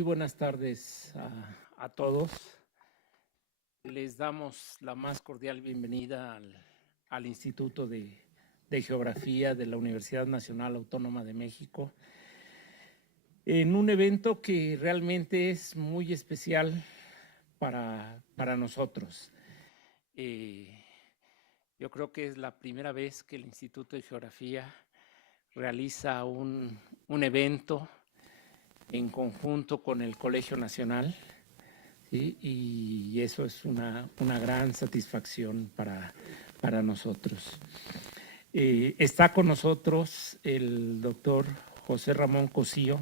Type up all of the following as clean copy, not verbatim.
Muy buenas tardes a todos. Les damos la más cordial bienvenida al Instituto de Geografía de la Universidad Nacional Autónoma de México en un evento que realmente es muy especial para nosotros. Yo creo que es la primera vez que el Instituto de Geografía realiza un evento en conjunto con el Colegio Nacional, ¿sí? Y eso es una gran satisfacción para nosotros. Está con nosotros el doctor José Ramón Cosío,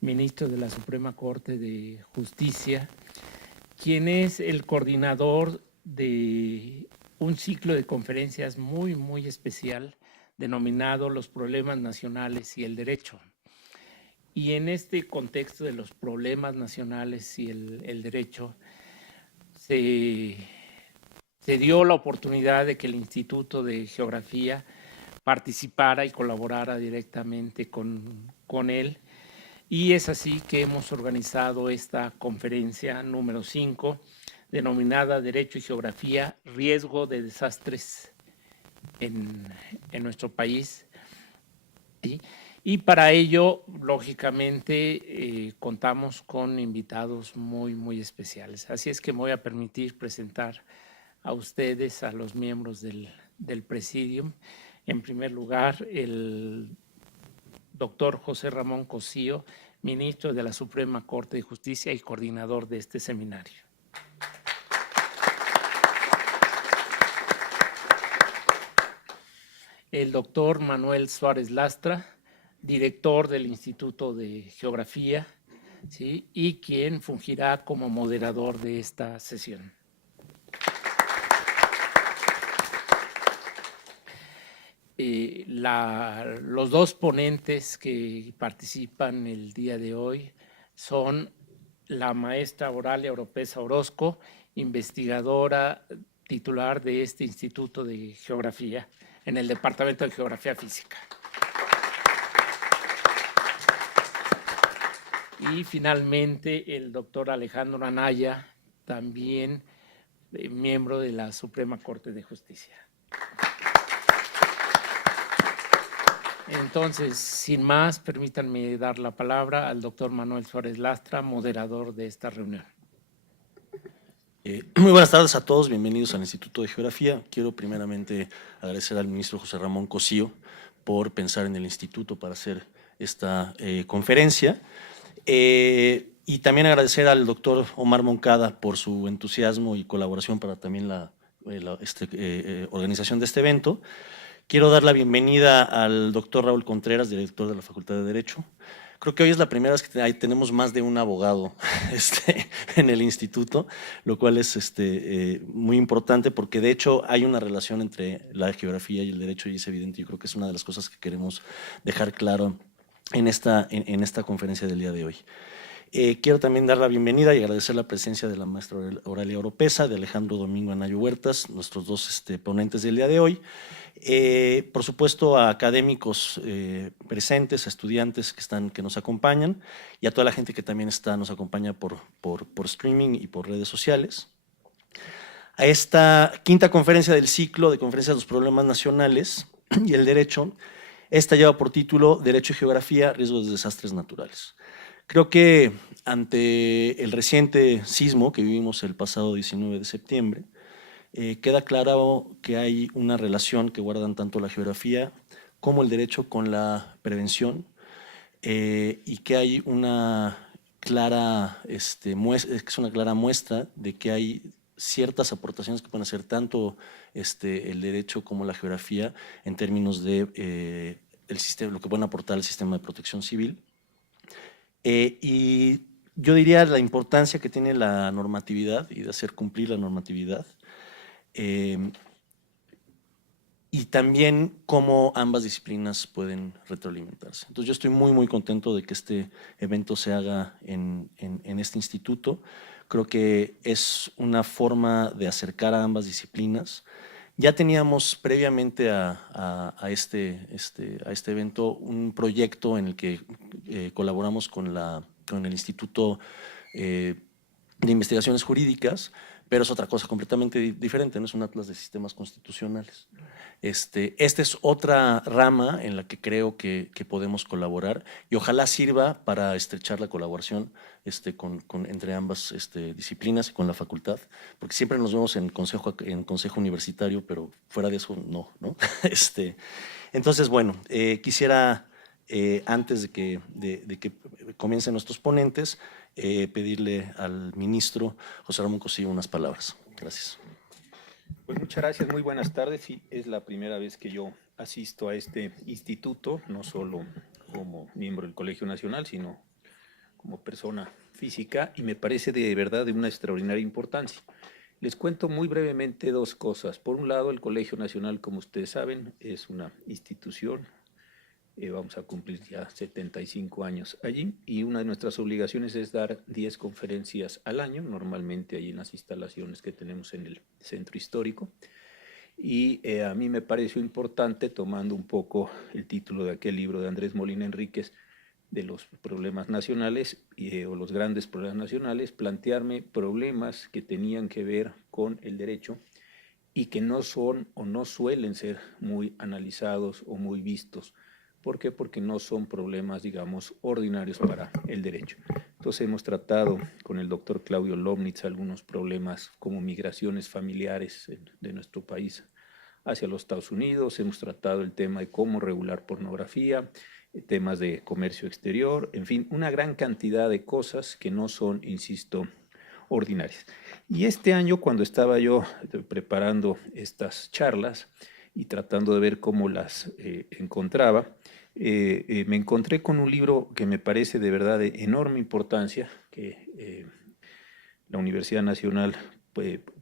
ministro de la Suprema Corte de Justicia, quien es el coordinador de un ciclo de conferencias muy especial denominado Los Problemas Nacionales y el Derecho. Y en este contexto de los problemas nacionales y el derecho, se dio la oportunidad de que el Instituto de Geografía participara y colaborara directamente con él. Y es así que hemos organizado esta conferencia número 5, denominada Derecho y Geografía, riesgo de desastres en nuestro país. ¿Sí? Y para ello, lógicamente, contamos con invitados muy especiales. Así es que me voy a permitir presentar a ustedes, a los miembros del Presidium. En primer lugar, el doctor José Ramón Cosío, ministro de la Suprema Corte de Justicia y coordinador de este seminario. El doctor Manuel Suárez Lastra, director del Instituto de Geografía, ¿sí? Y quien fungirá como moderador de esta sesión. Los dos ponentes que participan el día de hoy son la maestra Oralia Oropeza Orozco, investigadora titular de este Instituto de Geografía en el Departamento de Geografía Física. Y finalmente el doctor Alejandro Anaya, también miembro de la Suprema Corte de Justicia. Entonces, sin más, permítanme dar la palabra al doctor Manuel Suárez Lastra, moderador de esta reunión. Muy buenas tardes a todos, bienvenidos al Instituto de Geografía. Quiero primeramente agradecer al ministro José Ramón Cosío por pensar en el instituto para hacer esta conferencia. Y también agradecer al doctor Omar Moncada por su entusiasmo y colaboración para también la organización de este evento. Quiero dar la bienvenida al doctor Raúl Contreras, director de la Facultad de Derecho. Creo que hoy es la primera vez que tenemos más de un abogado en el instituto, lo cual es muy importante porque de hecho hay una relación entre la geografía y el derecho y es evidente. Yo creo que es una de las cosas que queremos dejar claro en esta conferencia del día de hoy. Quiero también dar la bienvenida y agradecer la presencia de la maestra Oralia Oropeza, de Alejandro Domingo Anayo Huertas, nuestros dos ponentes del día de hoy. Por supuesto, a académicos presentes, a estudiantes que nos acompañan y a toda la gente que también nos acompaña por streaming y por redes sociales. A esta quinta conferencia del ciclo de conferencias de los problemas nacionales y el derecho, esta lleva por título Derecho y Geografía, riesgos de desastres naturales. Creo que ante el reciente sismo que vivimos el pasado 19 de septiembre, queda claro que hay una relación que guardan tanto la geografía como el derecho con la prevención y que hay una clara muestra de que hay ciertas aportaciones que pueden hacer tanto el derecho como la geografía en términos de lo que pueden aportar al sistema de protección civil. Y yo diría la importancia que tiene la normatividad y de hacer cumplir la normatividad. Y también cómo ambas disciplinas pueden retroalimentarse. Entonces yo estoy muy contento de que este evento se haga en este instituto. Creo que es una forma de acercar a ambas disciplinas. Ya teníamos previamente a este evento un proyecto en el que colaboramos con la con el Instituto de Investigaciones Jurídicas, pero es otra cosa completamente diferente, no es un atlas de sistemas constitucionales. Esta es otra rama en la que creo que podemos colaborar y ojalá sirva para estrechar la colaboración entre ambas disciplinas y con la facultad, porque siempre nos vemos en consejo universitario, pero fuera de eso no. Entonces, bueno, quisiera, antes de que comiencen nuestros ponentes, pedirle al ministro José Ramón Cosío unas palabras. Gracias. Pues muchas gracias, muy buenas tardes. Sí, es la primera vez que yo asisto a este instituto, no solo como miembro del Colegio Nacional, sino como persona física, y me parece de verdad de una extraordinaria importancia. Les cuento muy brevemente dos cosas. Por un lado, el Colegio Nacional, como ustedes saben, es una institución. Vamos a cumplir ya 75 años allí, y una de nuestras obligaciones es dar 10 conferencias al año, normalmente allí en las instalaciones que tenemos en el centro histórico. Y a mí me pareció importante, tomando un poco el título de aquel libro de Andrés Molina Enríquez, de los problemas nacionales o los grandes problemas nacionales, plantearme problemas que tenían que ver con el derecho y que no son o no suelen ser muy analizados o muy vistos. ¿Por qué? Porque no son problemas, digamos, ordinarios para el derecho. Entonces hemos tratado con el doctor Claudio Lomnitz algunos problemas como migraciones familiares de nuestro país hacia los Estados Unidos, hemos tratado el tema de cómo regular pornografía, temas de comercio exterior, en fin, una gran cantidad de cosas que no son, insisto, ordinarias. Y este año, cuando estaba yo preparando estas charlas y tratando de ver cómo las encontraba, me encontré con un libro que me parece de verdad de enorme importancia, que la Universidad Nacional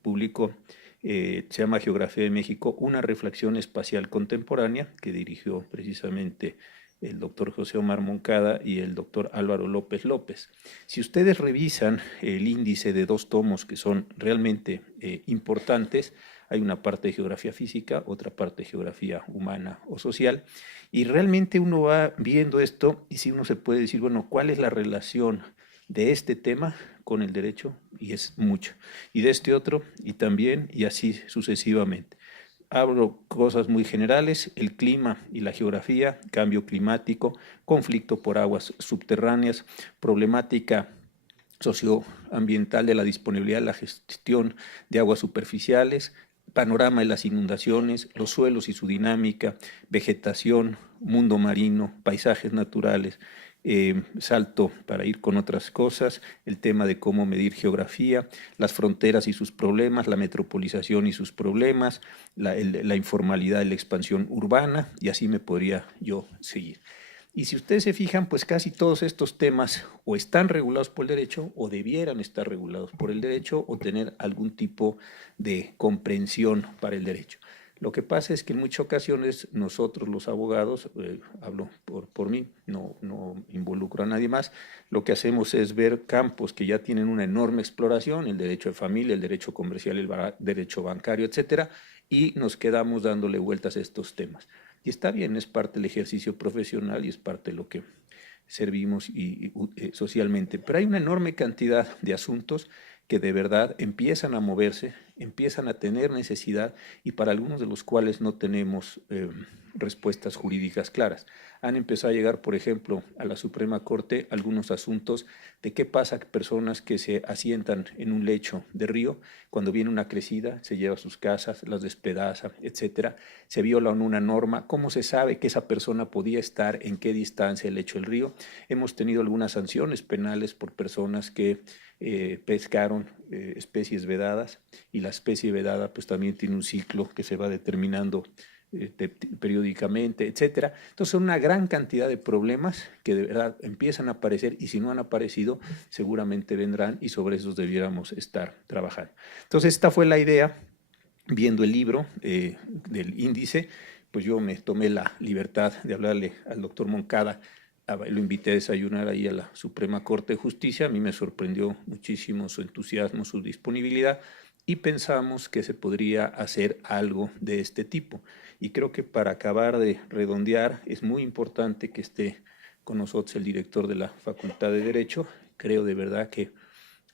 publicó, se llama Geografía de México, una reflexión espacial contemporánea, que dirigió precisamente el doctor José Omar Moncada y el doctor Álvaro López López. Si ustedes revisan el índice de 2 tomos que son realmente importantes, hay una parte de geografía física, otra parte de geografía humana o social, y realmente uno va viendo esto y si uno se puede decir, bueno, ¿cuál es la relación de este tema con el derecho? Y es mucho. Y de este otro, y también, y así sucesivamente. Hablo cosas muy generales, el clima y la geografía, cambio climático, conflicto por aguas subterráneas, problemática socioambiental de la disponibilidad de la gestión de aguas superficiales, panorama de las inundaciones, los suelos y su dinámica, vegetación, mundo marino, paisajes naturales, salto para ir con otras cosas, el tema de cómo medir geografía, las fronteras y sus problemas, la metropolización y sus problemas, la informalidad y la expansión urbana, y así me podría yo seguir. Y si ustedes se fijan, pues casi todos estos temas o están regulados por el derecho o debieran estar regulados por el derecho o tener algún tipo de comprensión para el derecho. Lo que pasa es que en muchas ocasiones nosotros los abogados, hablo por mí, no involucro a nadie más, lo que hacemos es ver campos que ya tienen una enorme exploración, el derecho de familia, el derecho comercial, el derecho bancario, etcétera, y nos quedamos dándole vueltas a estos temas. Y está bien, es parte del ejercicio profesional y es parte de lo que servimos socialmente. Pero hay una enorme cantidad de asuntos que de verdad empiezan a moverse, empiezan a tener necesidad y para algunos de los cuales no tenemos respuestas jurídicas claras. Han empezado a llegar, por ejemplo, a la Suprema Corte algunos asuntos de qué pasa con personas que se asientan en un lecho de río, cuando viene una crecida, se lleva a sus casas, las despedaza, etcétera. Se viola una norma, ¿cómo se sabe que esa persona podía estar en qué distancia del lecho del río? Hemos tenido algunas sanciones penales por personas que pescaron especies vedadas, y la especie vedada pues también tiene un ciclo que se va determinando periódicamente, etcétera. Entonces son una gran cantidad de problemas que de verdad empiezan a aparecer y si no han aparecido seguramente vendrán y sobre esos debiéramos estar trabajando. Entonces esta fue la idea, viendo el libro del índice, pues yo me tomé la libertad de hablarle al doctor Moncada. Lo invité a desayunar ahí a la Suprema Corte de Justicia. A mí me sorprendió muchísimo su entusiasmo, su disponibilidad, y pensamos que se podría hacer algo de este tipo. Y creo que para acabar de redondear es muy importante que esté con nosotros el director de la Facultad de Derecho. Creo de verdad que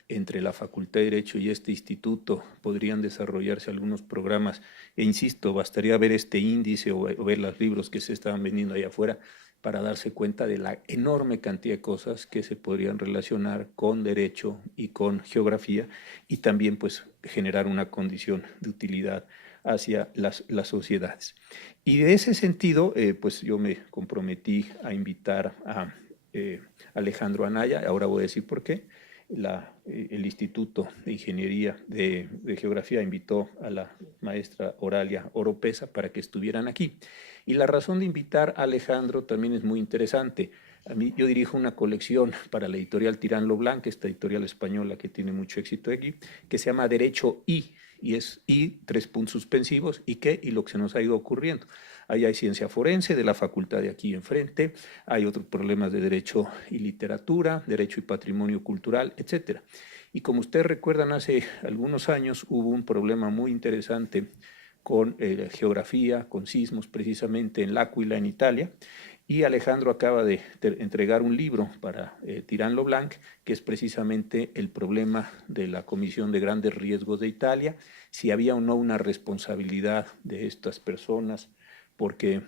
entre la Facultad de Derecho y este instituto podrían desarrollarse algunos programas, e insisto, bastaría ver este índice o ver los libros que se estaban vendiendo allá afuera para darse cuenta de la enorme cantidad de cosas que se podrían relacionar con derecho y con geografía, y también pues generar una condición de utilidad hacia las sociedades. Y de ese sentido, pues yo me comprometí a invitar a Alejandro Anaya, ahora voy a decir por qué. El Instituto de Ingeniería de Geografía invitó a la maestra Oralia Oropesa para que estuvieran aquí. Y la razón de invitar a Alejandro también es muy interesante. Yo dirijo una colección para la editorial Tirán lo Blanc, esta editorial española que tiene mucho éxito aquí, que se llama Derecho y es I, 3 puntos suspensivos, y qué, y lo que se nos ha ido ocurriendo. Ahí hay ciencia forense de la facultad de aquí enfrente, hay otros problemas de derecho y literatura, derecho y patrimonio cultural, etcétera. Y como ustedes recuerdan, hace algunos años hubo un problema muy interesante con geografía, con sismos, precisamente en L'Aquila, en Italia, y Alejandro acaba de entregar un libro para Tirán lo Blanc, que es precisamente el problema de la Comisión de Grandes Riesgos de Italia, si había o no una responsabilidad de estas personas, porque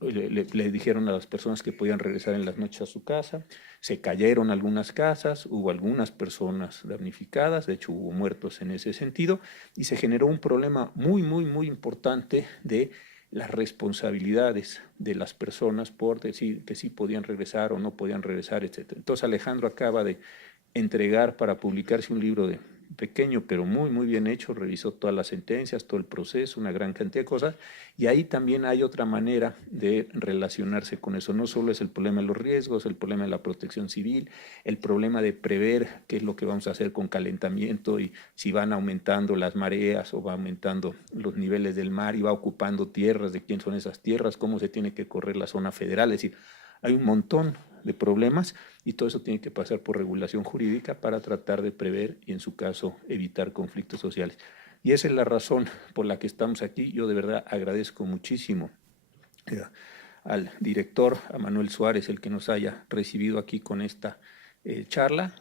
le dijeron a las personas que podían regresar en las noches a su casa, se cayeron algunas casas, hubo algunas personas damnificadas, de hecho hubo muertos en ese sentido, y se generó un problema muy importante de las responsabilidades de las personas por decir que sí podían regresar o no podían regresar, etc. Entonces Alejandro acaba de entregar para publicarse un libro de pequeño, pero muy bien hecho, revisó todas las sentencias, todo el proceso, una gran cantidad de cosas, y ahí también hay otra manera de relacionarse con eso. No solo es el problema de los riesgos, el problema de la protección civil, el problema de prever qué es lo que vamos a hacer con calentamiento y si van aumentando las mareas o va aumentando los niveles del mar y va ocupando tierras, de quién son esas tierras, cómo se tiene que correr la zona federal, es decir, hay un montón de problemas y todo eso tiene que pasar por regulación jurídica para tratar de prever y en su caso evitar conflictos sociales. Y esa es la razón por la que estamos aquí. Yo de verdad agradezco muchísimo al director, a Manuel Suárez, el que nos haya recibido aquí con esta charla.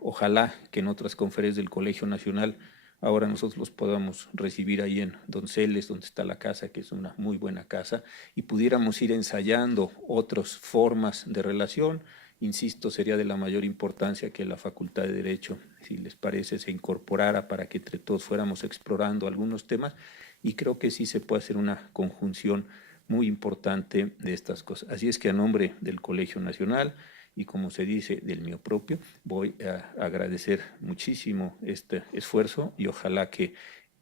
Ojalá que en otras conferencias del Colegio Nacional ahora nosotros los podamos recibir ahí en Donceles, donde está la casa, que es una muy buena casa, y pudiéramos ir ensayando otras formas de relación. Insisto, sería de la mayor importancia que la Facultad de Derecho, si les parece, se incorporara para que entre todos fuéramos explorando algunos temas, y creo que sí se puede hacer una conjunción muy importante de estas cosas. Así es que a nombre del Colegio Nacional, y como se dice, del mío propio, voy a agradecer muchísimo este esfuerzo y ojalá que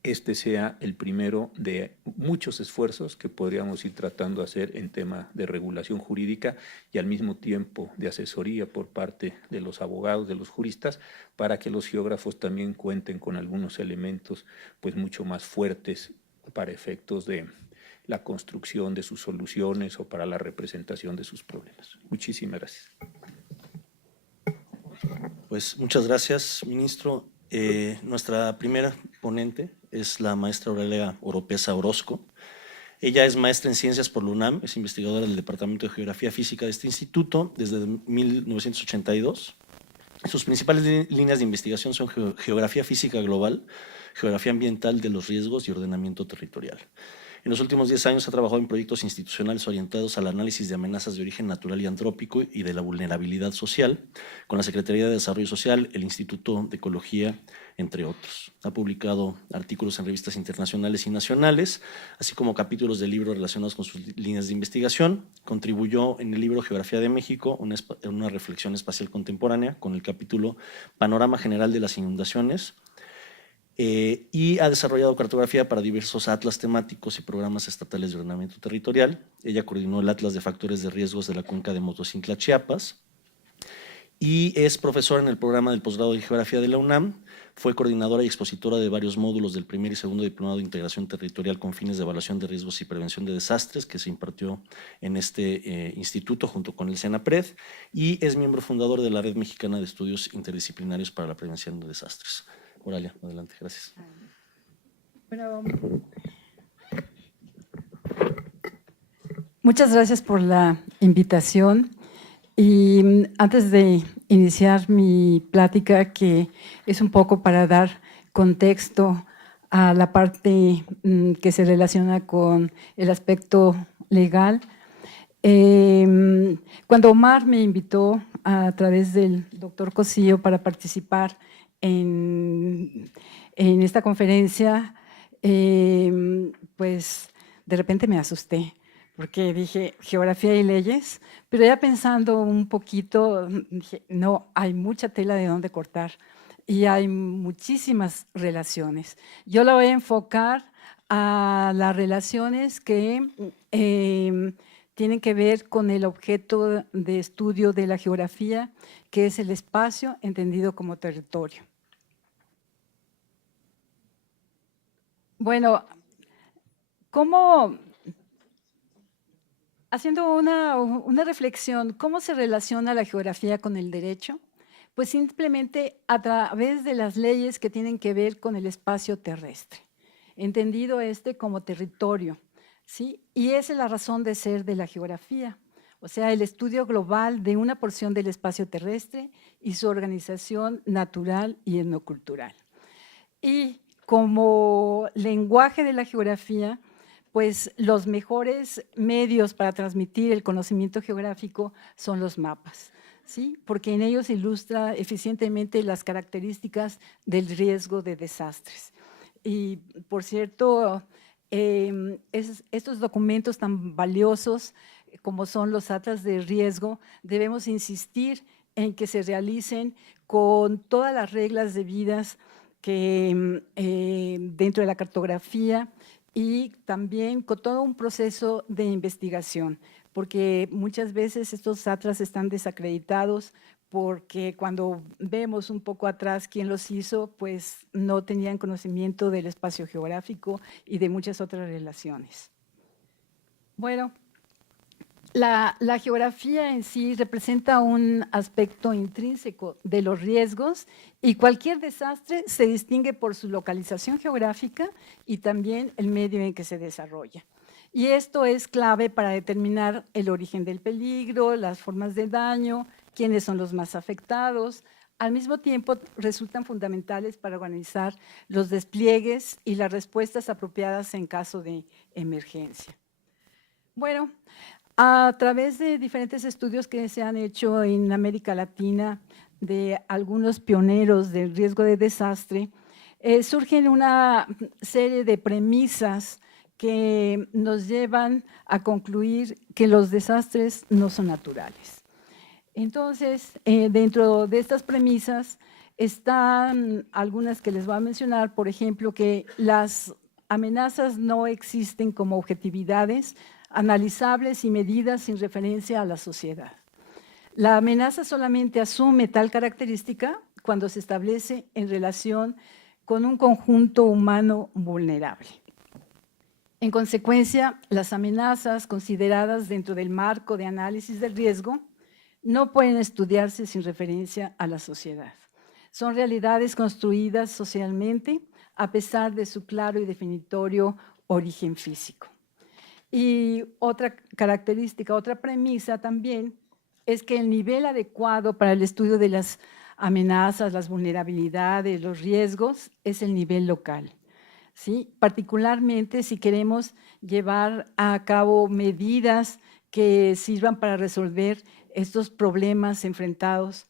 este sea el primero de muchos esfuerzos que podríamos ir tratando de hacer en tema de regulación jurídica y al mismo tiempo de asesoría por parte de los abogados, de los juristas, para que los geógrafos también cuenten con algunos elementos pues mucho más fuertes para efectos de la construcción de sus soluciones o para la representación de sus problemas. Muchísimas gracias. Pues muchas gracias, ministro. Nuestra primera ponente es la maestra Oralia Oropesa Orozco. Ella es maestra en ciencias por la UNAM, es investigadora del Departamento de Geografía Física de este instituto desde 1982. Sus principales líneas de investigación son geografía física global, geografía ambiental de los riesgos y ordenamiento territorial. En los últimos 10 años ha trabajado en proyectos institucionales orientados al análisis de amenazas de origen natural y antrópico y de la vulnerabilidad social, con la Secretaría de Desarrollo Social, el Instituto de Ecología, entre otros. Ha publicado artículos en revistas internacionales y nacionales, así como capítulos de libros relacionados con sus líneas de investigación. Contribuyó en el libro Geografía de México, una reflexión espacial contemporánea, con el capítulo Panorama General de las Inundaciones, y ha desarrollado cartografía para diversos atlas temáticos y programas estatales de ordenamiento territorial. Ella coordinó el Atlas de Factores de Riesgos de la Cuenca de Motocintla, Chiapas, y es profesora en el programa del posgrado de Geografía de la UNAM. Fue coordinadora y expositora de varios módulos del primer y segundo diplomado de integración territorial con fines de evaluación de riesgos y prevención de desastres que se impartió en este instituto junto con el CENAPRED, y es miembro fundador de la Red Mexicana de Estudios Interdisciplinarios para la Prevención de Desastres. Oralia, adelante, gracias. Bueno, Muchas gracias por la invitación. Y antes de iniciar mi plática, que es un poco para dar contexto a la parte que se relaciona con el aspecto legal, cuando Omar me invitó a través del doctor Cosío para participar en esta conferencia, pues de repente me asusté, porque dije geografía y leyes, pero ya pensando un poquito, dije, no, hay mucha tela de dónde cortar y hay muchísimas relaciones. Yo la voy a enfocar a las relaciones que tienen que ver con el objeto de estudio de la geografía, que es el espacio entendido como territorio. Bueno, haciendo una reflexión, ¿cómo se relaciona la geografía con el derecho? Pues simplemente a través de las leyes que tienen que ver con el espacio terrestre, entendido como territorio, ¿sí? Y esa es la razón de ser de la geografía, o sea, el estudio global de una porción del espacio terrestre y su organización natural y etnocultural. Y como lenguaje de la geografía, pues los mejores medios para transmitir el conocimiento geográfico son los mapas, ¿sí? Porque en ellos ilustra eficientemente las características del riesgo de desastres. Y, por cierto, estos documentos tan valiosos como son los atlas de riesgo, debemos insistir en que se realicen con todas las reglas debidas que dentro de la cartografía y también con todo un proceso de investigación, porque muchas veces estos atlas están desacreditados porque cuando vemos un poco atrás quién los hizo, pues no tenían conocimiento del espacio geográfico y de muchas otras relaciones. Bueno, la geografía en sí representa un aspecto intrínseco de los riesgos y cualquier desastre se distingue por su localización geográfica y también el medio en que se desarrolla. Y esto es clave para determinar el origen del peligro, las formas de daño, quiénes son los más afectados. Al mismo tiempo, resultan fundamentales para organizar los despliegues y las respuestas apropiadas en caso de emergencia. Bueno, a través de diferentes estudios que se han hecho en América Latina de algunos pioneros del riesgo de desastre, surgen una serie de premisas que nos llevan a concluir que los desastres no son naturales. Entonces, dentro de estas premisas están algunas que les voy a mencionar, por ejemplo, que las amenazas no existen como objetividades analizables y medidas sin referencia a la sociedad. La amenaza solamente asume tal característica cuando se establece en relación con un conjunto humano vulnerable. En consecuencia, las amenazas consideradas dentro del marco de análisis del riesgo no pueden estudiarse sin referencia a la sociedad. Son realidades construidas socialmente a pesar de su claro y definitorio origen físico. Y otra característica, otra premisa también es que el nivel adecuado para el estudio de las amenazas, las vulnerabilidades, los riesgos, es el nivel local, ¿sí? Particularmente si queremos llevar a cabo medidas que sirvan para resolver estos problemas enfrentados,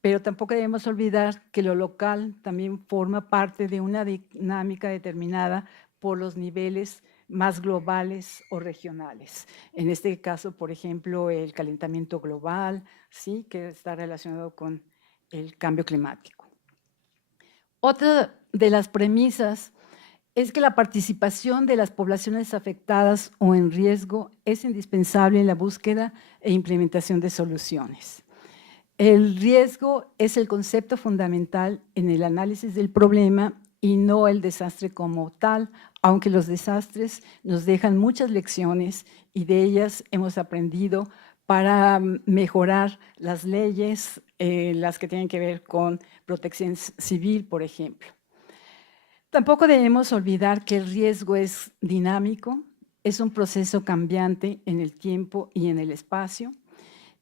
pero tampoco debemos olvidar que lo local también forma parte de una dinámica determinada por los niveles más globales o regionales. En este caso, por ejemplo, el calentamiento global, ¿sí? Que está relacionado con el cambio climático. Otra de las premisas es que la participación de las poblaciones afectadas o en riesgo es indispensable en la búsqueda e implementación de soluciones. El riesgo es el concepto fundamental en el análisis del problema y no el desastre como tal, aunque los desastres nos dejan muchas lecciones y de ellas hemos aprendido para mejorar las leyes, las que tienen que ver con protección civil, por ejemplo. Tampoco debemos olvidar que el riesgo es dinámico es un proceso cambiante en el tiempo y en el espacio,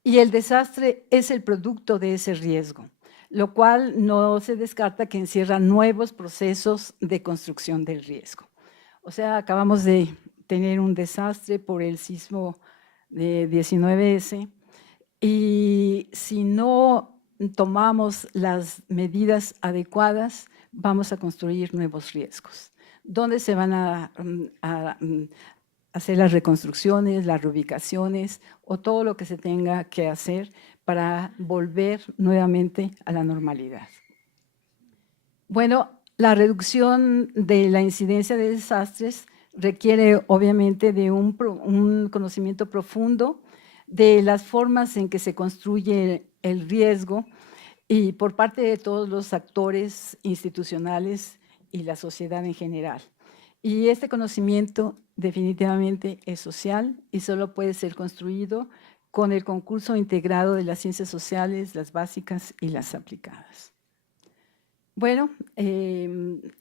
y el desastre es el producto de ese riesgo, lo cual no se descarta que encierra nuevos procesos de construcción del riesgo. O sea, acabamos de tener un desastre por el sismo de 19S, y si no tomamos las medidas adecuadas, vamos a construir nuevos riesgos. ¿Dónde se van a hacer las reconstrucciones, las reubicaciones o todo lo que se tenga que hacer para volver nuevamente a la normalidad? Bueno, la reducción de la incidencia de desastres requiere obviamente de un conocimiento profundo de las formas en que se construye el riesgo y por parte de todos los actores institucionales y la sociedad en general. Y este conocimiento definitivamente es social y solo puede ser construido con el concurso integrado de las ciencias sociales, las básicas y las aplicadas. Bueno,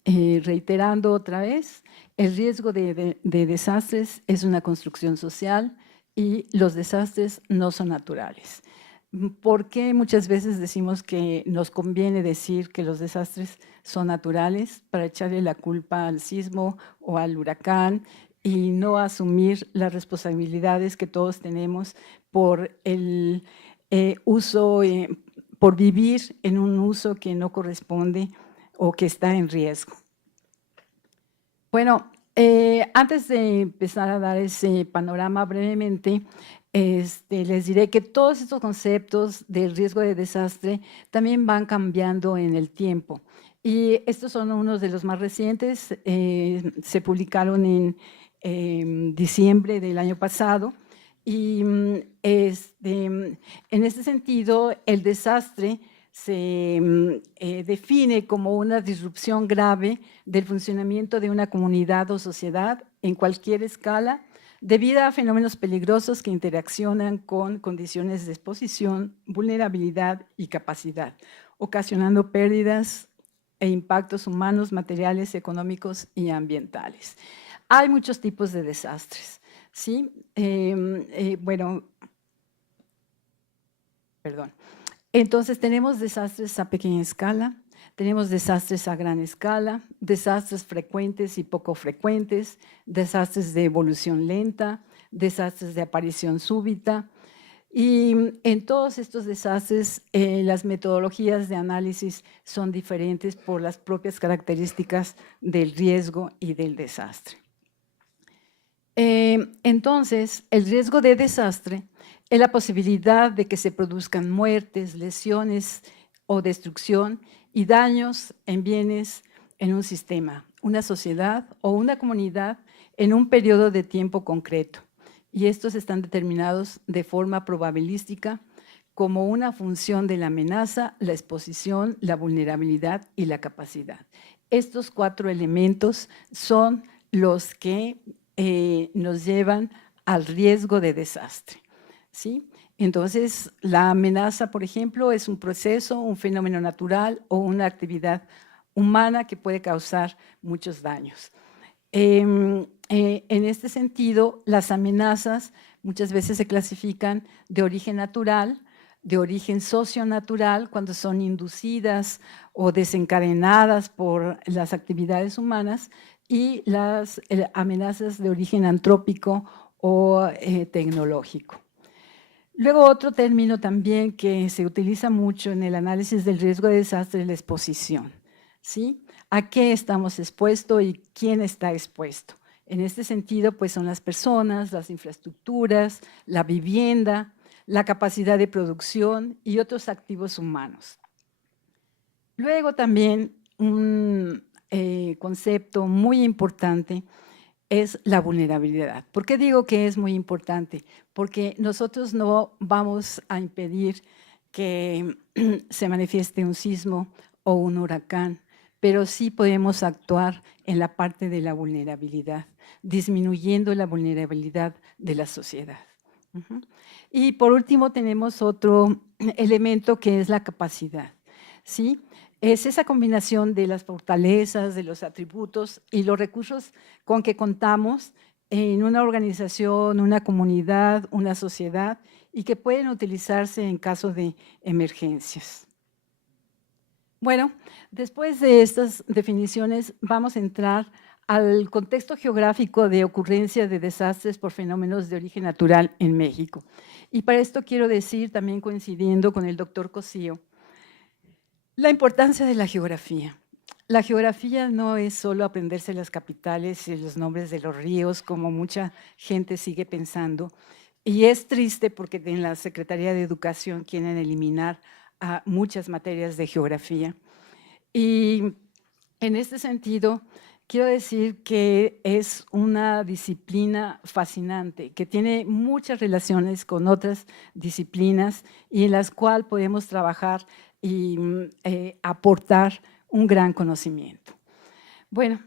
reiterando otra vez, el riesgo de desastres es una construcción social y los desastres no son naturales. ¿Por qué muchas veces decimos que nos conviene decir que los desastres son naturales para echarle la culpa al sismo o al huracán y no asumir las responsabilidades que todos tenemos por el uso, por vivir en un uso que no corresponde o que está en riesgo? Bueno, antes de empezar a dar ese panorama brevemente, les diré que todos estos conceptos del riesgo de desastre también van cambiando en el tiempo. Y estos son unos de los más recientes, se publicaron en diciembre del año pasado. Y en este sentido, el desastre se define como una disrupción grave del funcionamiento de una comunidad o sociedad en cualquier escala, debido a fenómenos peligrosos que interaccionan con condiciones de exposición, vulnerabilidad y capacidad, ocasionando pérdidas e impactos humanos, materiales, económicos y ambientales. Hay muchos tipos de desastres, ¿sí? Bueno, perdón. Entonces, tenemos desastres a pequeña escala, tenemos desastres a gran escala, desastres frecuentes y poco frecuentes, desastres de evolución lenta, desastres de aparición súbita. Y en todos estos desastres, las metodologías de análisis son diferentes por las propias características del riesgo y del desastre. Entonces, el riesgo de desastre es la posibilidad de que se produzcan muertes, lesiones o destrucción y daños en bienes en un sistema, una sociedad o una comunidad en un periodo de tiempo concreto. Y estos están determinados de forma probabilística como una función de la amenaza, la exposición, la vulnerabilidad y la capacidad. Estos 4 elementos son los que nos llevan al riesgo de desastre, ¿sí? Entonces, la amenaza, por ejemplo, es un proceso, un fenómeno natural o una actividad humana que puede causar muchos daños. En este sentido, las amenazas muchas veces se clasifican de origen natural, de origen socionatural, cuando son inducidas o desencadenadas por las actividades humanas, y las amenazas de origen antrópico o tecnológico. Luego, otro término también que se utiliza mucho en el análisis del riesgo de desastre es la exposición, ¿sí? ¿A qué estamos expuestos y quién está expuesto? En este sentido, pues son las personas, las infraestructuras, la vivienda, la capacidad de producción y otros activos humanos. Luego también un concepto muy importante es la vulnerabilidad. ¿Por qué digo que es muy importante? Porque nosotros no vamos a impedir que se manifieste un sismo o un huracán, pero sí podemos actuar en la parte de la vulnerabilidad, disminuyendo la vulnerabilidad de la sociedad. Y por último tenemos otro elemento que es la capacidad, ¿sí? Es esa combinación de las fortalezas, de los atributos y los recursos con que contamos en una organización, una comunidad, una sociedad y que pueden utilizarse en caso de emergencias. Bueno, después de estas definiciones vamos a entrar al contexto geográfico de ocurrencia de desastres por fenómenos de origen natural en México. Y para esto quiero decir, también coincidiendo con el doctor Cosío, la importancia de la geografía. La geografía no es solo aprenderse las capitales y los nombres de los ríos, como mucha gente sigue pensando. Y es triste porque en la Secretaría de Educación quieren eliminar a muchas materias de geografía. Y en este sentido, quiero decir que es una disciplina fascinante, que tiene muchas relaciones con otras disciplinas y en las cuales podemos trabajar y aportar un gran conocimiento. Bueno,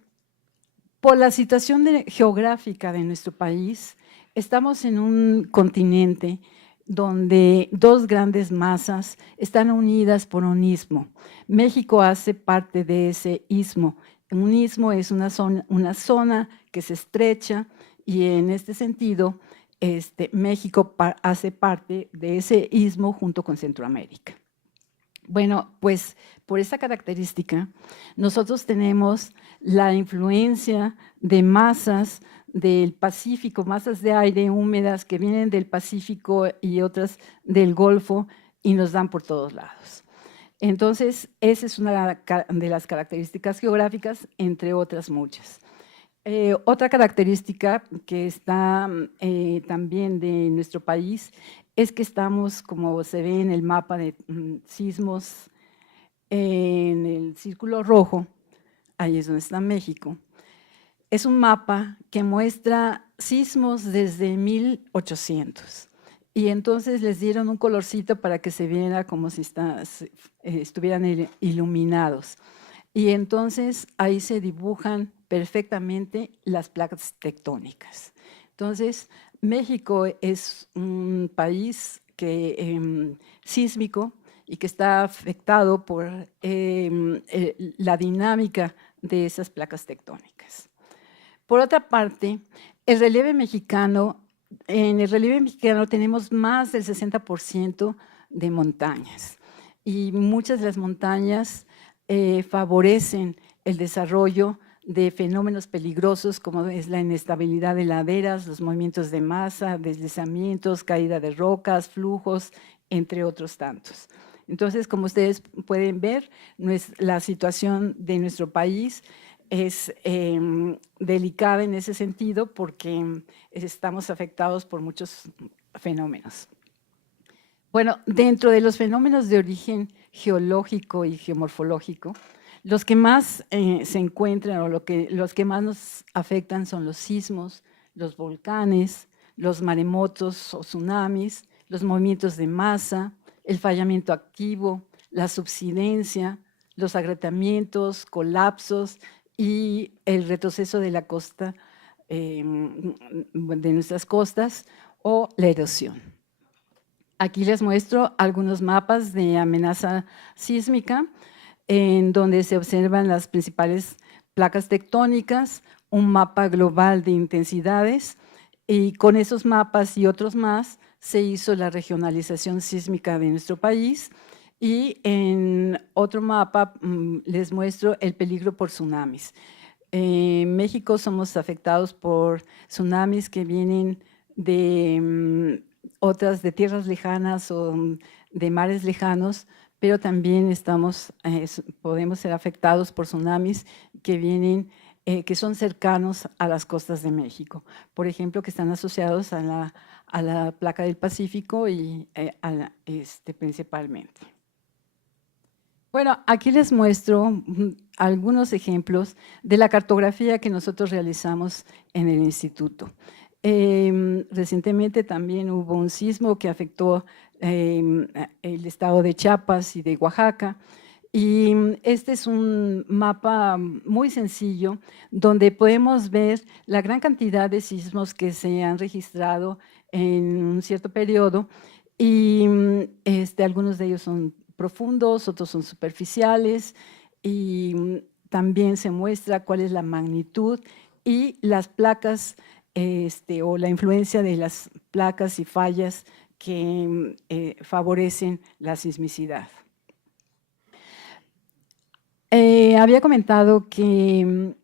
por la situación geográfica de nuestro país, estamos en un continente donde dos grandes masas están unidas por un istmo. México hace parte de ese istmo. Un istmo es una zona que se estrecha y en este sentido México hace parte de ese istmo junto con Centroamérica. Bueno, pues por esa característica, nosotros tenemos la influencia de masas del Pacífico, masas de aire húmedas que vienen del Pacífico y otras del Golfo y nos dan por todos lados. Entonces, esa es una de las características geográficas, entre otras muchas. Otra característica que está también de nuestro país es que estamos, como se ve en el mapa de sismos, en el círculo rojo, ahí es donde está México. Es un mapa que muestra sismos desde 1800 y entonces les dieron un colorcito para que se viera como si estuvieran iluminados. Y entonces ahí se dibujan perfectamente las placas tectónicas. Entonces, México es un país sísmico y que está afectado por la dinámica de esas placas tectónicas. Por otra parte, en el relieve mexicano tenemos más del 60% de montañas y muchas de las montañas favorecen el desarrollo de fenómenos peligrosos como es la inestabilidad de laderas, los movimientos de masa, deslizamientos, caída de rocas, flujos, entre otros tantos. Entonces, como ustedes pueden ver, la situación de nuestro país es delicada en ese sentido porque estamos afectados por muchos fenómenos. Bueno, dentro de los fenómenos de origen geológico y geomorfológico, los que más se encuentran o los que más nos afectan son los sismos, los volcanes, los maremotos o tsunamis, los movimientos de masa, el fallamiento activo, la subsidencia, los agrietamientos, colapsos y el retroceso de la costa, de nuestras costas o la erosión. Aquí les muestro algunos mapas de amenaza sísmica en donde se observan las principales placas tectónicas, un mapa global de intensidades y con esos mapas y otros más se hizo la regionalización sísmica de nuestro país y en otro mapa les muestro el peligro por tsunamis. En México somos afectados por tsunamis que vienen de otras de tierras lejanas o de mares lejanos, pero también podemos ser afectados por tsunamis que vienen, que son cercanos a las costas de México. Por ejemplo, que están asociados a la placa del Pacífico y principalmente. Bueno, aquí les muestro algunos ejemplos de la cartografía que nosotros realizamos en el instituto. Recientemente también hubo un sismo que afectó el estado de Chiapas y de Oaxaca. Y este es un mapa muy sencillo donde podemos ver la gran cantidad de sismos que se han registrado en un cierto periodo y algunos de ellos son profundos, otros son superficiales y también se muestra cuál es la magnitud y las placas o la influencia de las placas y fallas que favorecen la sismicidad. Había comentado que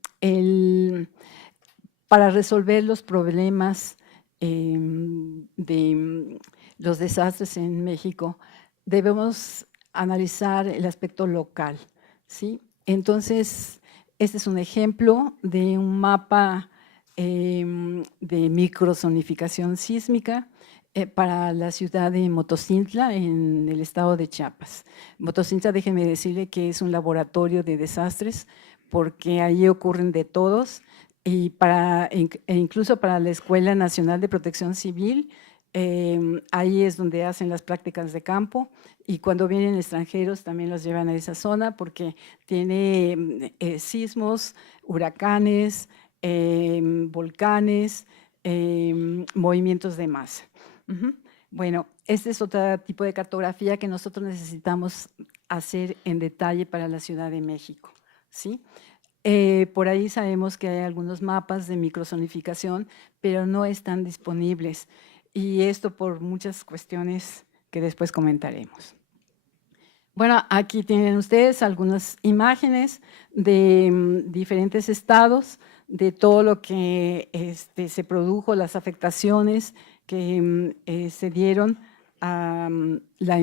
para resolver los problemas de los desastres en México, debemos analizar el aspecto local, ¿sí? Entonces, este es un ejemplo de un mapa de microzonificación sísmica para la ciudad de Motocintla, en el estado de Chiapas. Motocintla, déjenme decirle que es un laboratorio de desastres, porque ahí ocurren de todos, y incluso para la Escuela Nacional de Protección Civil, ahí es donde hacen las prácticas de campo, y cuando vienen extranjeros también los llevan a esa zona porque tiene sismos, huracanes, volcanes, movimientos de masa. Bueno, este es otro tipo de cartografía que nosotros necesitamos hacer en detalle para la Ciudad de México, ¿sí? Por ahí sabemos que hay algunos mapas de microzonificación, pero no están disponibles, y esto por muchas cuestiones que después comentaremos. Bueno, aquí tienen ustedes algunas imágenes de diferentes estados, de todo lo que se produjo, las afectaciones que se dieron a la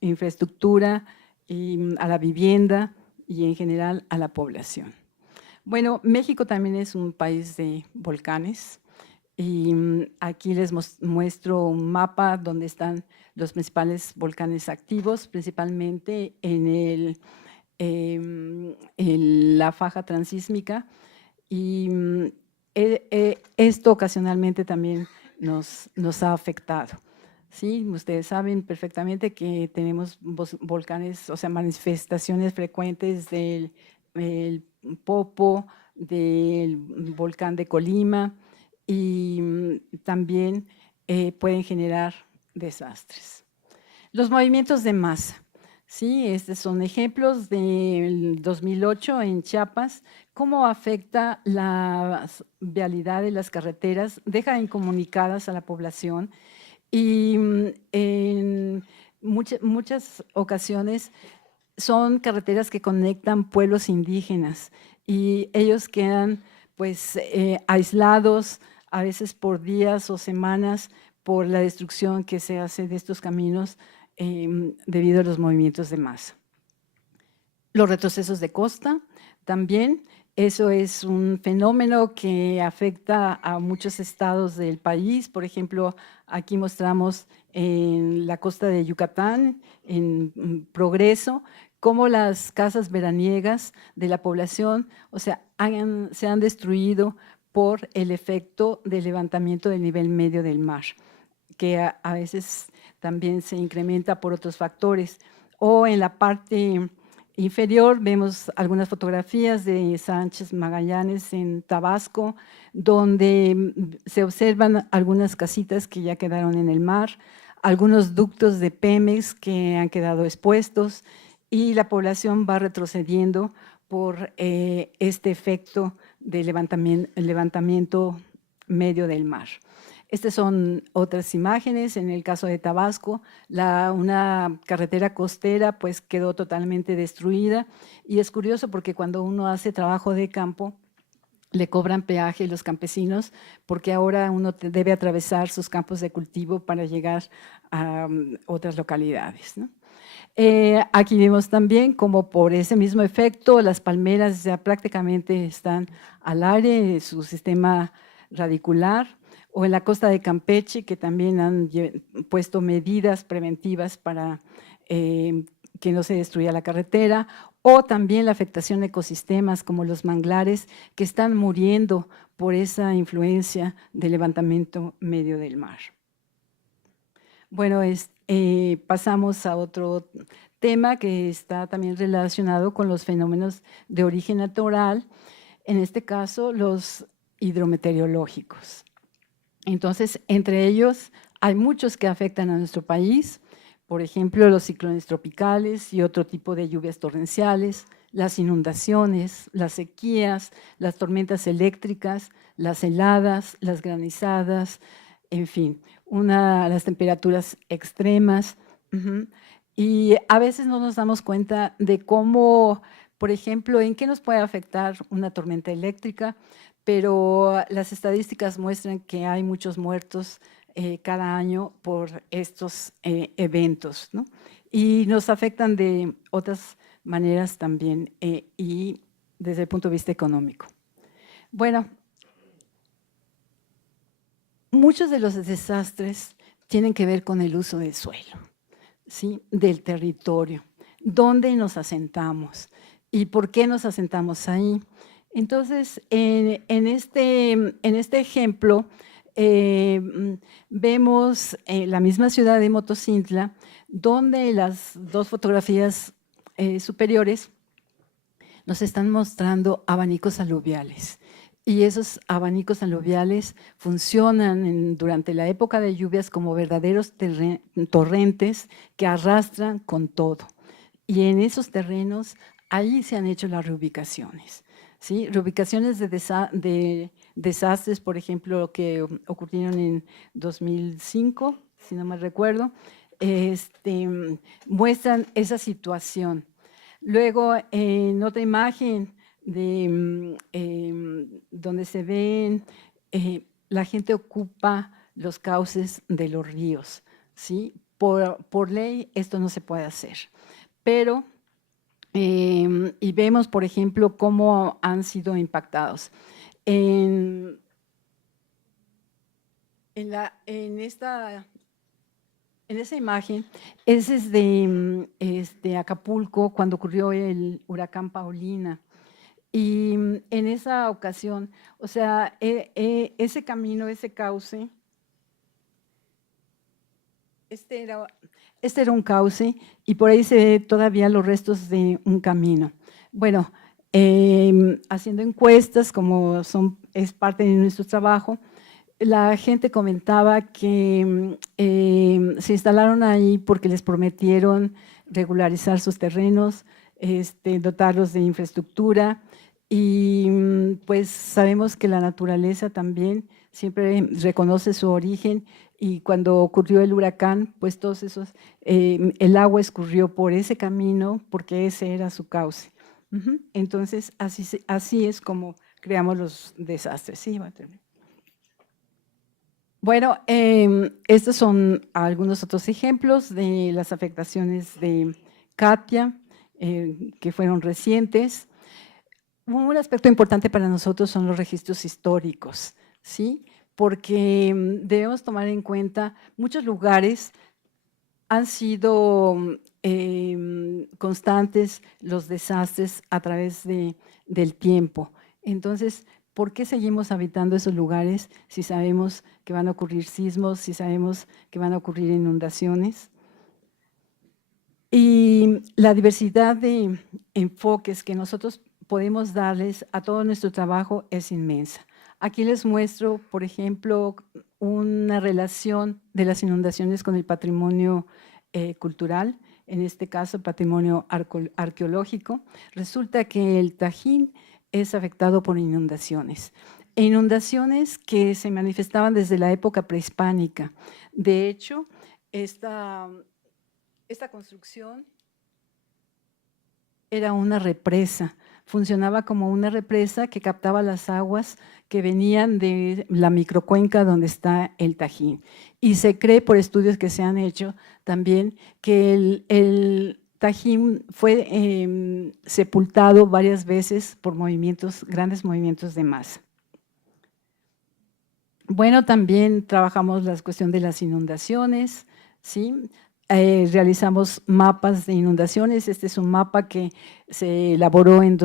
infraestructura y a la vivienda y en general a la población. Bueno, México también es un país de volcanes, y aquí les muestro un mapa donde están los principales volcanes activos, principalmente en la faja transísmica, y esto ocasionalmente también nos ha afectado. Sí, ustedes saben perfectamente que tenemos volcanes, o sea, manifestaciones frecuentes del Popo, del volcán de Colima, y también pueden generar desastres. Los movimientos de masa, ¿sí? Estos son ejemplos del 2008 en Chiapas, cómo afecta la vialidad de las carreteras, deja incomunicadas a la población, y en muchas ocasiones son carreteras que conectan pueblos indígenas, y ellos quedan pues aislados, a veces por días o semanas, por la destrucción que se hace de estos caminos debido a los movimientos de masa. Los retrocesos de costa también, eso es un fenómeno que afecta a muchos estados del país. Por ejemplo, aquí mostramos en la costa de Yucatán, en Progreso, cómo las casas veraniegas de la población, o sea, se han destruido por el efecto del levantamiento del nivel medio del mar, que a veces también se incrementa por otros factores. O en la parte inferior vemos algunas fotografías de Sánchez Magallanes en Tabasco, donde se observan algunas casitas que ya quedaron en el mar, algunos ductos de Pemex que han quedado expuestos, y la población va retrocediendo por este efecto de levantamiento medio del mar. Estas son otras imágenes. En el caso de Tabasco, una carretera costera pues quedó totalmente destruida, y es curioso porque cuando uno hace trabajo de campo le cobran peaje los campesinos, porque ahora uno debe atravesar sus campos de cultivo para llegar a otras localidades, ¿no? Aquí vemos también como por ese mismo efecto las palmeras ya prácticamente están al aire, su sistema radicular, o en la costa de Campeche, que también han puesto medidas preventivas para que no se destruya la carretera, o también la afectación de ecosistemas como los manglares, que están muriendo por esa influencia del levantamiento medio del mar. Bueno, pasamos a otro tema que está también relacionado con los fenómenos de origen natural, en este caso los hidrometeorológicos. Entonces, entre ellos hay muchos que afectan a nuestro país, por ejemplo, los ciclones tropicales y otro tipo de lluvias torrenciales, las inundaciones, las sequías, las tormentas eléctricas, las heladas, las granizadas, en fin, las temperaturas extremas. Y a veces no nos damos cuenta de cómo, por ejemplo, en qué nos puede afectar una tormenta eléctrica, pero las estadísticas muestran que hay muchos muertos cada año por estos eventos, ¿no? Y nos afectan de otras maneras también y desde el punto de vista económico. Bueno, muchos de los desastres tienen que ver con el uso del suelo, ¿sí? Del territorio, dónde nos asentamos y por qué nos asentamos ahí. Entonces, en este ejemplo, vemos la misma ciudad de Motocintla, donde las dos fotografías superiores nos están mostrando abanicos aluviales. Y esos abanicos aluviales funcionan durante la época de lluvias como verdaderos torrentes que arrastran con todo. Y en esos terrenos, ahí se han hecho las reubicaciones, ¿sí? Reubicaciones de desastres, por ejemplo, que ocurrieron en 2005, si no me recuerdo, muestran esa situación. Luego, en otra imagen donde se ven, la gente ocupa los cauces de los ríos, ¿sí? Por ley esto no se puede hacer, pero, y vemos, por ejemplo, cómo han sido impactados. En esa imagen, ese es de Acapulco, cuando ocurrió el huracán Paulina. Y en esa ocasión, o sea, ese camino, ese cauce, este era un cauce y por ahí se ve todavía los restos de un camino. Bueno, haciendo encuestas, como es parte de nuestro trabajo, la gente comentaba que se instalaron ahí porque les prometieron regularizar sus terrenos, dotarlos de infraestructura y pues sabemos que la naturaleza también siempre reconoce su origen y cuando ocurrió el huracán, pues todos esos, el agua escurrió por ese camino porque ese era su cauce. Entonces, así es como creamos los desastres. Sí, va a terminar. Bueno, estos son algunos otros ejemplos de las afectaciones de Katia, que fueron recientes. Un aspecto importante para nosotros son los registros históricos, ¿sí? Porque debemos tomar en cuenta muchos lugares han sido constantes los desastres a través del tiempo. Entonces, ¿por qué seguimos habitando esos lugares si sabemos que van a ocurrir sismos, si sabemos que van a ocurrir inundaciones? Y la diversidad de enfoques que nosotros podemos darles a todo nuestro trabajo es inmensa. Aquí les muestro, por ejemplo, una relación de las inundaciones con el patrimonio cultural, en este caso patrimonio arqueológico. Resulta que el Tajín es afectado por inundaciones. Inundaciones que se manifestaban desde la época prehispánica. De hecho, esta construcción era una represa, funcionaba como una represa que captaba las aguas que venían de la microcuenca donde está el Tajín. Y se cree por estudios que se han hecho también que el Tajín fue sepultado varias veces por grandes movimientos de masa. Bueno, también trabajamos la cuestión de las inundaciones, ¿sí? Realizamos mapas de inundaciones. Este es un mapa que se elaboró en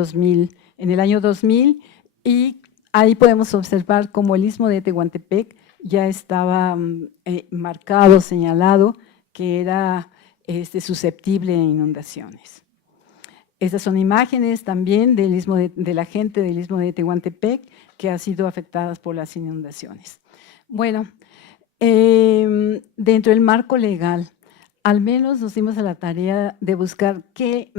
el año 2000 y ahí podemos observar cómo el istmo de Tehuantepec ya estaba marcado, señalado, que era susceptible a inundaciones. Estas son imágenes también de la gente del istmo de Tehuantepec que ha sido afectadas por las inundaciones. Bueno, dentro del marco legal, al menos nos dimos a la tarea de buscar qué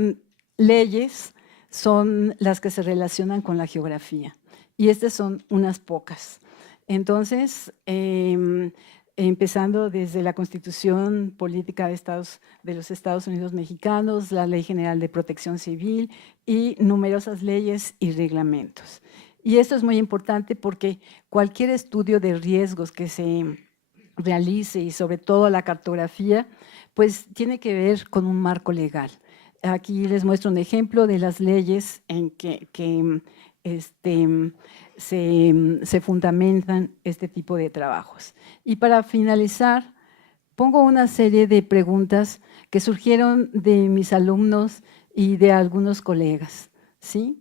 leyes son las que se relacionan con la geografía, y estas son unas pocas. Entonces, empezando desde la Constitución Política de los Estados Unidos Mexicanos, la Ley General de Protección Civil y numerosas leyes y reglamentos. Y esto es muy importante porque cualquier estudio de riesgos que se realice, y sobre todo la cartografía, pues tiene que ver con un marco legal. Aquí les muestro un ejemplo de las leyes en que se fundamentan este tipo de trabajos. Y para finalizar, pongo una serie de preguntas que surgieron de mis alumnos y de algunos colegas, ¿sí?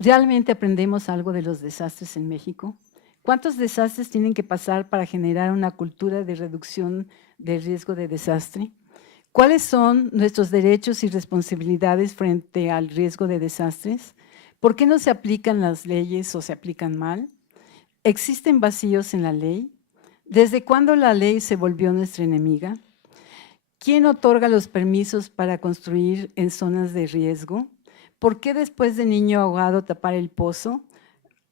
¿Realmente aprendemos algo de los desastres en México? ¿Cuántos desastres tienen que pasar para generar una cultura de reducción del riesgo de desastre? ¿Cuáles son nuestros derechos y responsabilidades frente al riesgo de desastres? ¿Por qué no se aplican las leyes o se aplican mal? ¿Existen vacíos en la ley? ¿Desde cuándo la ley se volvió nuestra enemiga? ¿Quién otorga los permisos para construir en zonas de riesgo? ¿Por qué después de Niño Ahogado tapar el pozo?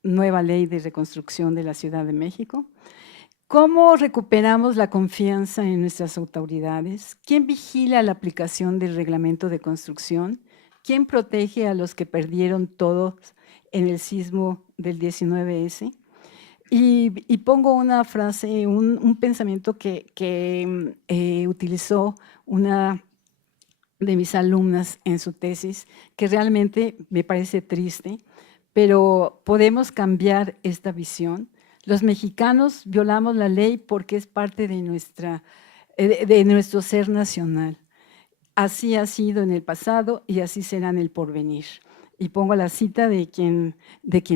Nueva ley de reconstrucción de la Ciudad de México. ¿Cómo recuperamos la confianza en nuestras autoridades? ¿Quién vigila la aplicación del reglamento de construcción? ¿Quién protege a los que perdieron todo en el sismo del 19S? Y pongo una frase, un pensamiento que utilizó una de mis alumnas en su tesis, que realmente me parece triste, pero podemos cambiar esta visión. Los mexicanos violamos la ley porque es parte de nuestro ser nacional. Así ha sido en el pasado y así será en el porvenir. Y pongo la cita de quien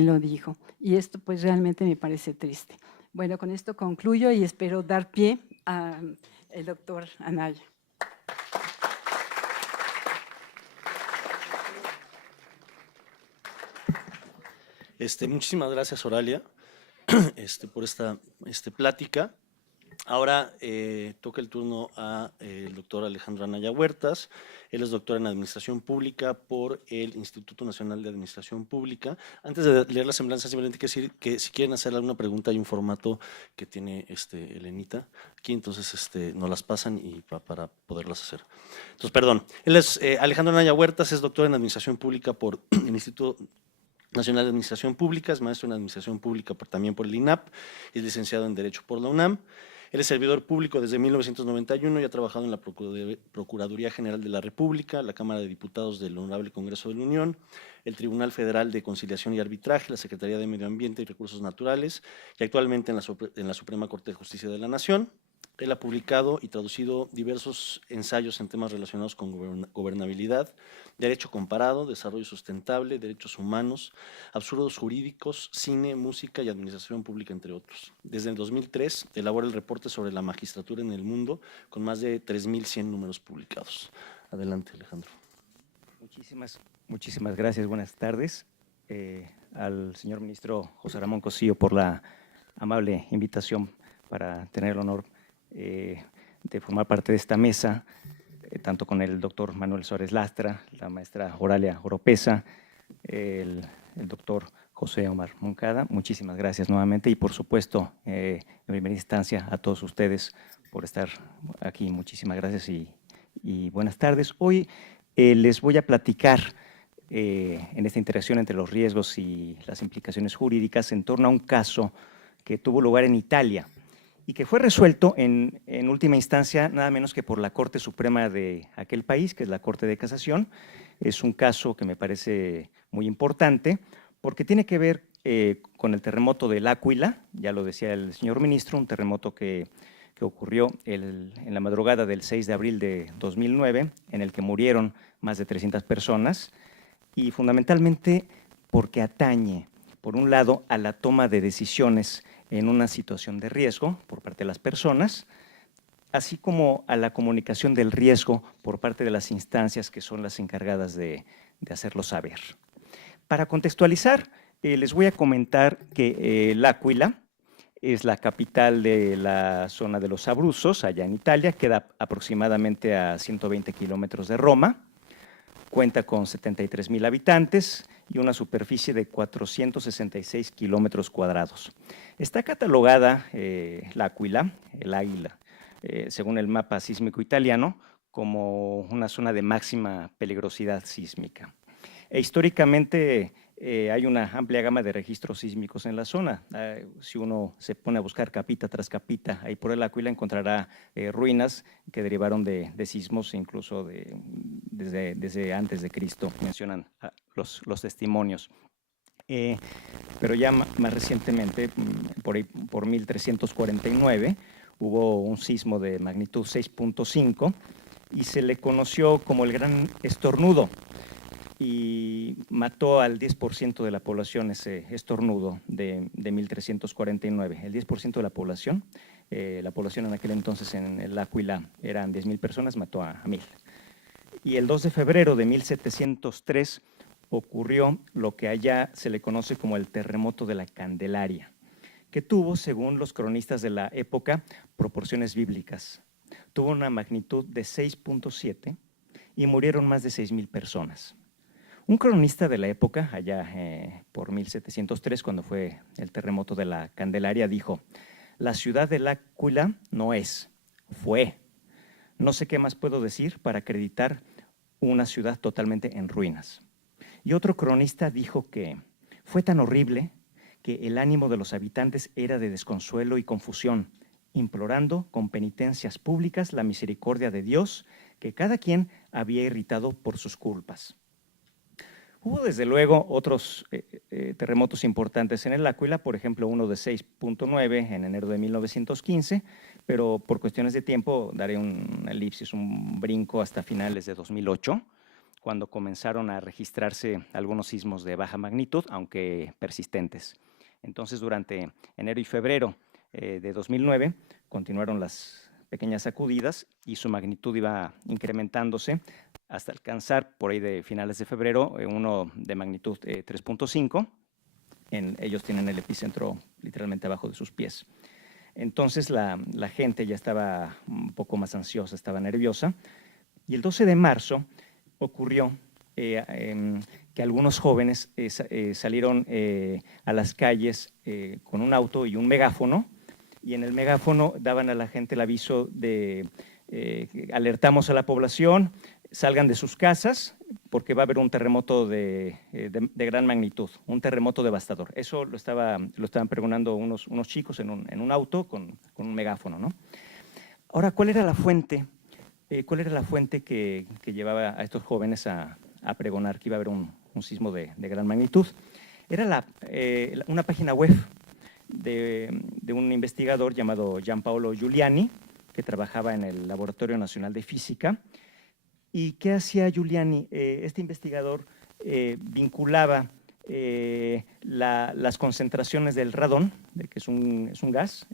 lo dijo. Y esto pues realmente me parece triste. Bueno, con esto concluyo y espero dar pie al doctor Anaya. Muchísimas gracias, Oralia, por esta plática. Ahora toca el turno al doctor Alejandro Anaya Huertas. Él es doctor en Administración Pública por el Instituto Nacional de Administración Pública. Antes de leer la semblanza, simplemente quiero decir que si quieren hacer alguna pregunta, hay un formato que tiene Elenita aquí, entonces nos las pasan y para poderlas hacer. Entonces, perdón. Él es Alejandro Anaya Huertas, es doctor en Administración Pública por el Instituto Nacional de Administración Pública, es maestro en Administración Pública también por el INAP, es licenciado en Derecho por la UNAM. Él es servidor público desde 1991 y ha trabajado en la Procuraduría General de la República, la Cámara de Diputados del Honorable Congreso de la Unión, el Tribunal Federal de Conciliación y Arbitraje, la Secretaría de Medio Ambiente y Recursos Naturales y actualmente en la Suprema Corte de Justicia de la Nación. Él ha publicado y traducido diversos ensayos en temas relacionados con gobernabilidad, derecho comparado, desarrollo sustentable, derechos humanos, absurdos jurídicos, cine, música y administración pública, entre otros. Desde el 2003 elabora el reporte sobre la magistratura en el mundo, con más de 3.100 números publicados. Adelante, Alejandro. Muchísimas gracias. Buenas tardes. Al señor ministro José Ramón Cosío por la amable invitación para tener el honor de formar parte de esta mesa, tanto con el doctor Manuel Suárez Lastra, la maestra Oralia Oropesa, el doctor José Omar Moncada. Muchísimas gracias nuevamente y, por supuesto, en primera instancia, a todos ustedes por estar aquí. Muchísimas gracias y buenas tardes. Hoy les voy a platicar en esta interacción entre los riesgos y las implicaciones jurídicas en torno a un caso que tuvo lugar en Italia y que fue resuelto en última instancia nada menos que por la Corte Suprema de aquel país, que es la Corte de Casación. Es un caso que me parece muy importante porque tiene que ver con el terremoto del Áquila, ya lo decía el señor ministro, un terremoto que ocurrió en la madrugada del 6 de abril de 2009, en el que murieron más de 300 personas, y fundamentalmente porque atañe, por un lado, a la toma de decisiones en una situación de riesgo por parte de las personas, así como a la comunicación del riesgo por parte de las instancias que son las encargadas de hacerlo saber. Para contextualizar, les voy a comentar que L'Aquila es la capital de la zona de los Abruzos, allá en Italia, queda aproximadamente a 120 kilómetros de Roma. cuenta con 73,000 habitantes y una superficie de 466 kilómetros cuadrados. Está catalogada L'Aquila, el Águila, según el mapa sísmico italiano, como una zona de máxima peligrosidad sísmica. Históricamente hay una amplia gama de registros sísmicos en la zona. Si uno se pone a buscar capita tras capita ahí por el Áquila, encontrará ruinas que derivaron de sismos incluso desde antes de Cristo, mencionan los testimonios. Pero ya más recientemente, por 1349, hubo un sismo de magnitud 6.5 y se le conoció como el Gran Estornudo, y mató al 10% de la población ese estornudo de 1349. El 10% de la población en aquel entonces en el Áquila eran 10,000 personas, mató a 1,000. Y el 2 de febrero de 1703 ocurrió lo que allá se le conoce como el terremoto de la Candelaria, que tuvo, según los cronistas de la época, proporciones bíblicas. Tuvo una magnitud de 6.7 y murieron más de 6,000 personas. Un cronista de la época, allá por 1703, cuando fue el terremoto de la Candelaria, dijo: la ciudad del Áquila no es, fue. No sé qué más puedo decir para acreditar una ciudad totalmente en ruinas. Y otro cronista dijo que fue tan horrible que el ánimo de los habitantes era de desconsuelo y confusión, implorando con penitencias públicas la misericordia de Dios que cada quien había irritado por sus culpas. Hubo desde luego otros terremotos importantes en el Áquila, por ejemplo uno de 6.9 en enero de 1915, pero por cuestiones de tiempo daré un elipsis, un brinco hasta finales de 2008, cuando comenzaron a registrarse algunos sismos de baja magnitud, aunque persistentes. Entonces, durante enero y febrero de 2009 continuaron las pequeñas sacudidas y su magnitud iba incrementándose hasta alcanzar por ahí de finales de febrero uno de magnitud 3.5. Ellos tienen el epicentro literalmente abajo de sus pies. Entonces la gente ya estaba un poco más ansiosa, estaba nerviosa, y el 12 de marzo ocurrió que algunos jóvenes salieron a las calles con un auto y un megáfono, y en el megáfono daban a la gente el aviso de alertamos a la población, salgan de sus casas porque va a haber un terremoto de gran magnitud, un terremoto devastador. Eso lo estaban pregonando unos chicos en un auto con un megáfono, ¿no? Ahora, ¿cuál era la fuente? ¿Cuál era la fuente que llevaba a estos jóvenes a pregonar que iba a haber un sismo de gran magnitud? Era una página web de un investigador llamado Giampaolo Giuliani, que trabajaba en el Laboratorio Nacional de Física. ¿Y qué hacía Giuliani? Este investigador vinculaba las concentraciones del radón, que es un gas,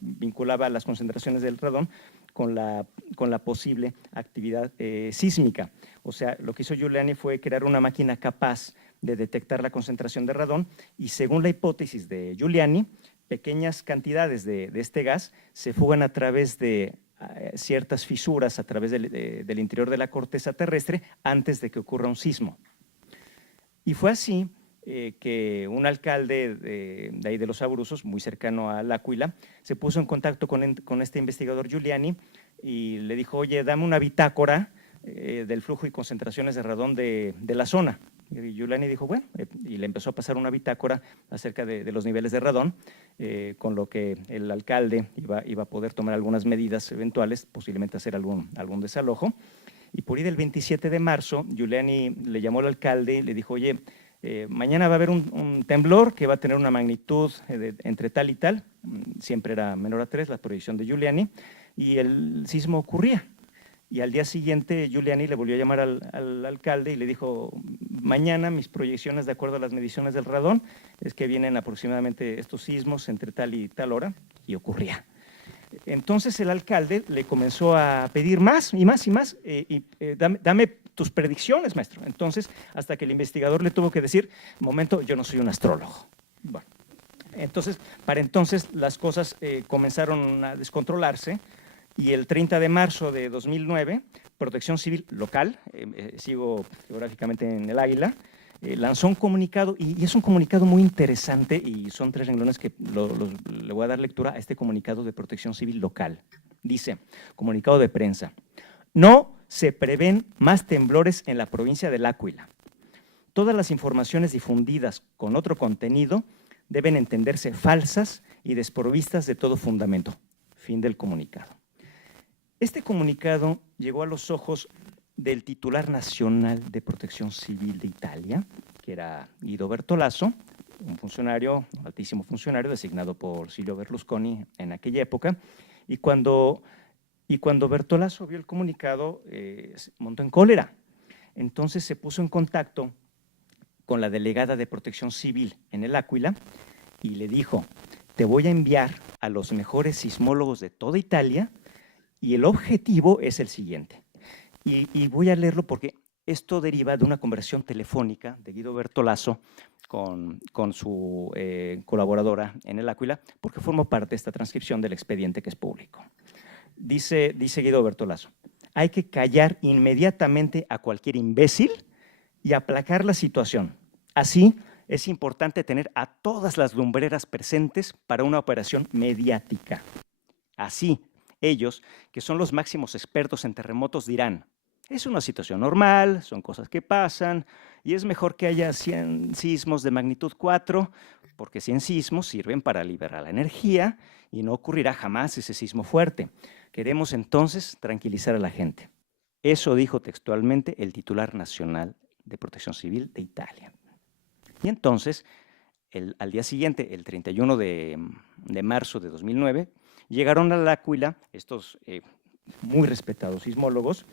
vinculaba las concentraciones del radón con la posible actividad sísmica. O sea, lo que hizo Giuliani fue crear una máquina capaz de detectar la concentración de radón, y según la hipótesis de Giuliani, pequeñas cantidades de este gas se fugan a través de ciertas fisuras a través del interior de la corteza terrestre antes de que ocurra un sismo. Y fue así que un alcalde de ahí de Los Abruzos, muy cercano al Áquila, se puso en contacto con este investigador Giuliani y le dijo: oye, dame una bitácora del flujo y concentraciones de radón de la zona. Y Giuliani dijo, bueno, y le empezó a pasar una bitácora acerca de los niveles de radón, con lo que el alcalde iba a poder tomar algunas medidas eventuales, posiblemente hacer algún desalojo. Y por ahí del 27 de marzo, Giuliani le llamó al alcalde y le dijo, oye, mañana va a haber un temblor que va a tener una magnitud entre tal y tal, siempre era menor a 3, la proyección de Giuliani, y el sismo ocurría. Y al día siguiente Giuliani le volvió a llamar al alcalde y le dijo, mañana mis proyecciones de acuerdo a las mediciones del radón es que vienen aproximadamente estos sismos entre tal y tal hora, y ocurría. Entonces el alcalde le comenzó a pedir más y más y más, dame tus predicciones, maestro. Entonces, hasta que el investigador le tuvo que decir, momento, yo no soy un astrólogo. Bueno, entonces, para entonces las cosas comenzaron a descontrolarse, Y el 30 de marzo de 2009, Protección Civil local, sigo geográficamente en el Águila, lanzó un comunicado, y es un comunicado muy interesante, y son 3 renglones que le voy a dar lectura a este comunicado de Protección Civil local. Dice, comunicado de prensa, no se prevén más temblores en la provincia del Águila. Todas las informaciones difundidas con otro contenido deben entenderse falsas y desprovistas de todo fundamento. Fin del comunicado. Este comunicado llegó a los ojos del titular nacional de Protección Civil de Italia, que era Guido Bertolaso, un funcionario, un altísimo funcionario designado por Silvio Berlusconi en aquella época, y cuando Bertolaso vio el comunicado, montó en cólera. Entonces se puso en contacto con la delegada de Protección Civil en el Áquila y le dijo, te voy a enviar a los mejores sismólogos de toda Italia y el objetivo es el siguiente. Y voy a leerlo porque esto deriva de una conversación telefónica de Guido Bertolaso con su colaboradora en el Áquila, porque formó parte de esta transcripción del expediente que es público. Dice Guido Bertolaso, hay que callar inmediatamente a cualquier imbécil y aplacar la situación. Así, es importante tener a todas las lumbreras presentes para una operación mediática. Así, ellos, que son los máximos expertos en terremotos, dirán, es una situación normal, son cosas que pasan, y es mejor que haya 100 sismos de magnitud 4, porque 100 sismos sirven para liberar la energía y no ocurrirá jamás ese sismo fuerte. Queremos entonces tranquilizar a la gente. Eso dijo textualmente el titular nacional de Protección Civil de Italia. Y entonces, al día siguiente, el 31 de marzo de 2009, llegaron a la Áquila estos muy respetados sismólogos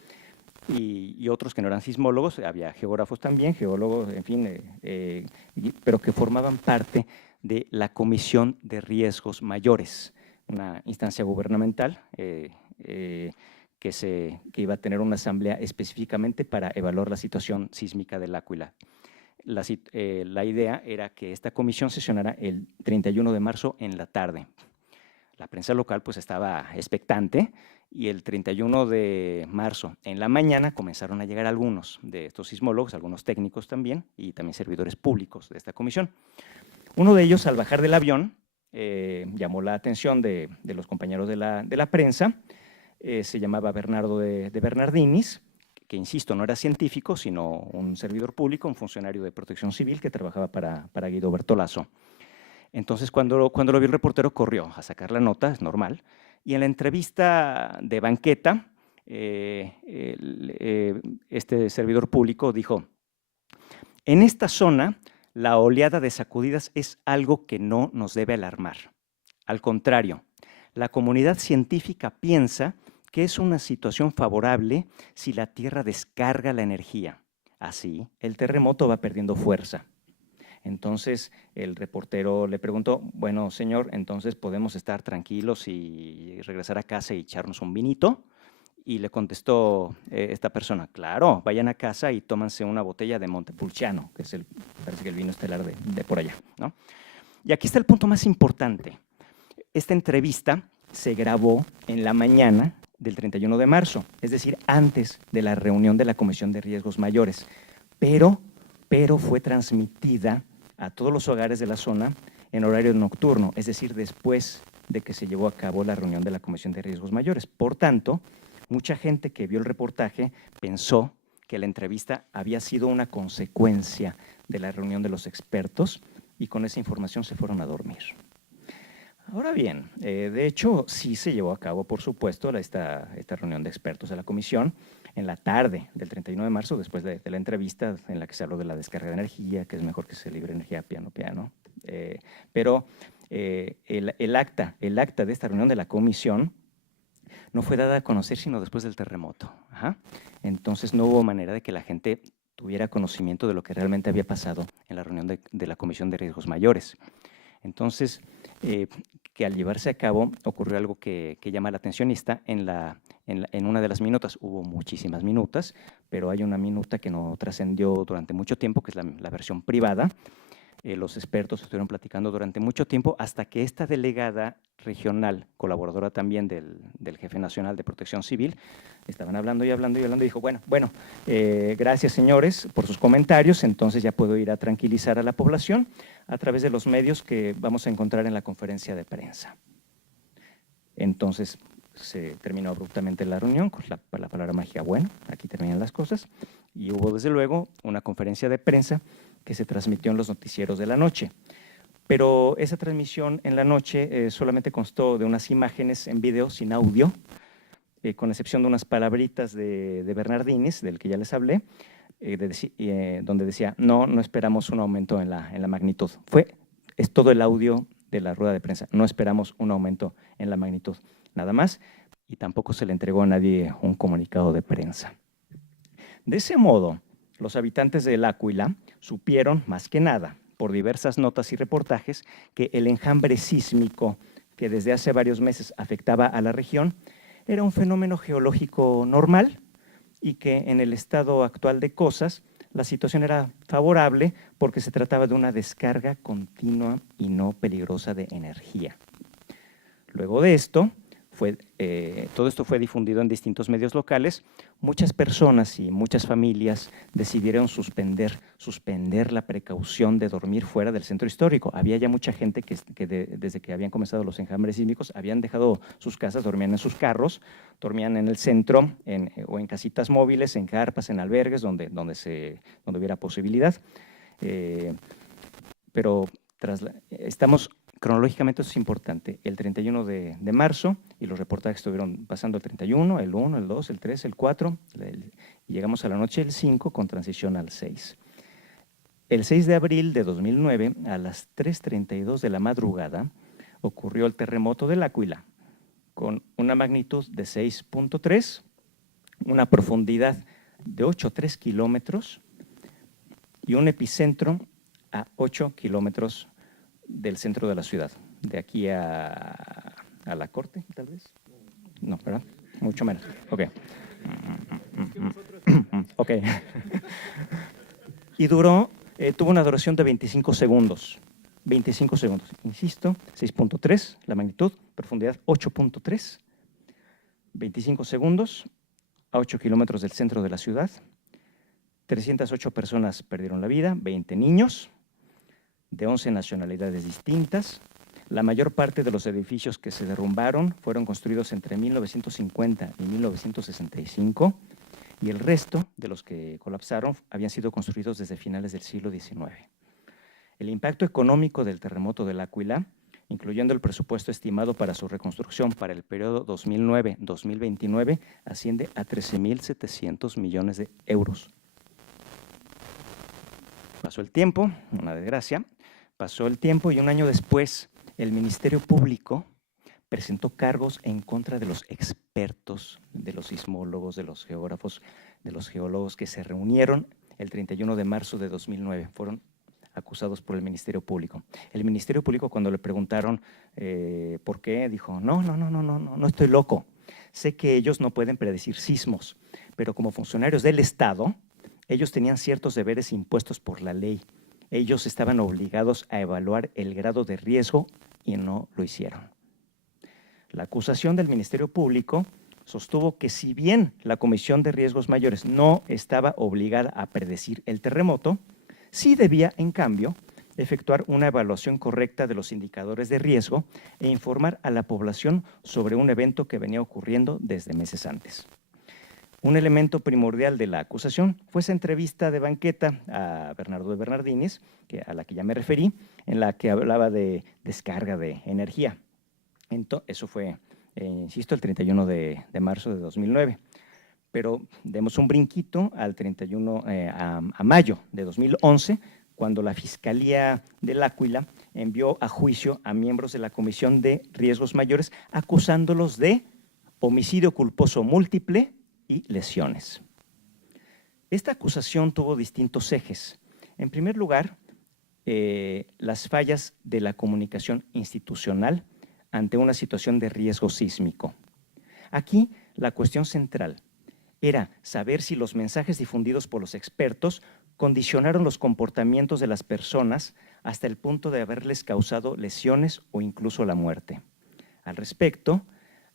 y otros que no eran sismólogos, había geógrafos también, geólogos, en fin, pero que formaban parte de la Comisión de Riesgos Mayores, una instancia gubernamental que iba a tener una asamblea específicamente para evaluar la situación sísmica del Áquila. La idea era que esta comisión sesionara el 31 de marzo en la tarde. La prensa local pues estaba expectante y el 31 de marzo en la mañana comenzaron a llegar algunos de estos sismólogos, algunos técnicos también y también servidores públicos de esta comisión. Uno de ellos al bajar del avión llamó la atención de los compañeros de la prensa, se llamaba Bernardo de Bernardinis, que insisto, no era científico, sino un servidor público, un funcionario de Protección Civil que trabajaba para Guido Bertolaso. Entonces, cuando lo vio el reportero, corrió a sacar la nota, es normal, y en la entrevista de banqueta, este servidor público dijo, en esta zona, la oleada de sacudidas es algo que no nos debe alarmar. Al contrario, la comunidad científica piensa que es una situación favorable si la Tierra descarga la energía. Así, el terremoto va perdiendo fuerza. Entonces, el reportero le preguntó, bueno, señor, entonces podemos estar tranquilos y regresar a casa y echarnos un vinito. Y le contestó esta persona, claro, vayan a casa y tómanse una botella de Montepulciano, que es parece que el vino estelar de por allá, ¿no? Y aquí está el punto más importante. Esta entrevista se grabó en la mañana del 31 de marzo, es decir, antes de la reunión de la Comisión de Riesgos Mayores, pero fue transmitida a todos los hogares de la zona en horario nocturno, es decir, después de que se llevó a cabo la reunión de la Comisión de Riesgos Mayores. Por tanto, mucha gente que vio el reportaje pensó que la entrevista había sido una consecuencia de la reunión de los expertos y con esa información se fueron a dormir. Ahora bien, de hecho, sí se llevó a cabo, por supuesto, esta reunión de expertos de la comisión en la tarde del 31 de marzo, después de la entrevista en la que se habló de la descarga de energía, que es mejor que se libre energía piano. Pero el acta de esta reunión de la comisión no fue dada a conocer sino después del terremoto. Entonces no hubo manera de que la gente tuviera conocimiento de lo que realmente había pasado en la reunión de la Comisión de Riesgos Mayores. Entonces, que al llevarse a cabo ocurrió algo que llama la atención y está en una de las minutas. Hubo muchísimas minutas, pero hay una minuta que no trascendió durante mucho tiempo, que es la versión privada, los expertos estuvieron platicando durante mucho tiempo hasta que esta delegada regional, colaboradora también del Jefe Nacional de Protección Civil, estaban hablando y hablando y hablando y dijo, bueno, gracias señores por sus comentarios, entonces ya puedo ir a tranquilizar a la población a través de los medios que vamos a encontrar en la conferencia de prensa. Entonces se terminó abruptamente la reunión con la palabra mágica, bueno, aquí terminan las cosas, y hubo desde luego una conferencia de prensa que se transmitió en los noticieros de la noche. Pero esa transmisión en la noche solamente constó de unas imágenes en video sin audio, con excepción de unas palabritas de Bernardines, del que ya les hablé, donde decía, no esperamos un aumento en la magnitud. Es todo el audio de la rueda de prensa, no esperamos un aumento en la magnitud, nada más, y tampoco se le entregó a nadie un comunicado de prensa. De ese modo, los habitantes del Áquila supieron, más que nada, por diversas notas y reportajes, que el enjambre sísmico que desde hace varios meses afectaba a la región era un fenómeno geológico normal y que en el estado actual de cosas la situación era favorable porque se trataba de una descarga continua y no peligrosa de energía. Luego de esto, todo esto fue difundido en distintos medios locales. Muchas personas y muchas familias decidieron suspender la precaución de dormir fuera del centro histórico. Había ya mucha gente que desde que habían comenzado los enjambres sísmicos habían dejado sus casas, dormían en sus carros, dormían en el centro o en casitas móviles, en carpas, en albergues, donde hubiera posibilidad. Pero estamos cronológicamente, eso es importante, el 31 de marzo, y los reportajes estuvieron pasando el 31, el 1, el 2, el 3, el 4, y llegamos a la noche del 5 con transición al 6. El 6 de abril de 2009, a las 3:32 de la madrugada, ocurrió el terremoto del Áquila, con una magnitud de 6.3, una profundidad de 8,3 kilómetros y un epicentro a 8 kilómetros del centro de la ciudad, de aquí a la Corte, tal vez. No, ¿verdad? Mucho menos. Ok. Ok. Y tuvo una duración de 25 segundos. 25 segundos. Insisto, 6.3, la magnitud, profundidad 8.3, 25 segundos a 8 kilómetros del centro de la ciudad. 308 personas perdieron la vida, 20 niños, de 11 nacionalidades distintas. La mayor parte de los edificios que se derrumbaron fueron construidos entre 1950 y 1965 y el resto de los que colapsaron habían sido construidos desde finales del siglo XIX. El impacto económico del terremoto del Áquila, incluyendo el presupuesto estimado para su reconstrucción para el periodo 2009-2029, asciende a 13.700 millones de euros. Pasó el tiempo, una desgracia. Pasó el tiempo y un año después el Ministerio Público presentó cargos en contra de los expertos, de los sismólogos, de los geógrafos, de los geólogos que se reunieron el 31 de marzo de 2009. Fueron acusados por el Ministerio Público. El Ministerio Público, cuando le preguntaron por qué, dijo, no estoy loco. Sé que ellos no pueden predecir sismos, pero como funcionarios del Estado, ellos tenían ciertos deberes impuestos por la ley. Ellos estaban obligados a evaluar el grado de riesgo y no lo hicieron. La acusación del Ministerio Público sostuvo que si bien la Comisión de Riesgos Mayores no estaba obligada a predecir el terremoto, sí debía, en cambio, efectuar una evaluación correcta de los indicadores de riesgo e informar a la población sobre un evento que venía ocurriendo desde meses antes. Un elemento primordial de la acusación fue esa entrevista de banqueta a Bernardo de Bernardines, a la que ya me referí, en la que hablaba de descarga de energía. Eso fue, insisto, el 31 de marzo de 2009. Pero demos un brinquito al 31, a mayo de 2011, cuando la Fiscalía del Áquila envió a juicio a miembros de la Comisión de Riesgos Mayores, acusándolos de homicidio culposo múltiple y lesiones. Esta acusación tuvo distintos ejes. En primer lugar, las fallas de la comunicación institucional ante una situación de riesgo sísmico. Aquí, la cuestión central era saber si los mensajes difundidos por los expertos condicionaron los comportamientos de las personas hasta el punto de haberles causado lesiones o incluso la muerte. Al respecto,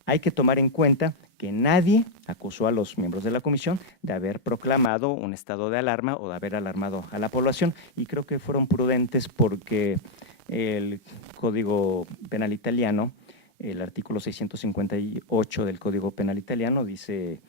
hay que tomar en cuenta que nadie acusó a los miembros de la comisión de haber proclamado un estado de alarma o de haber alarmado a la población, y creo que fueron prudentes porque el Código Penal italiano, el artículo 658 del Código Penal italiano dice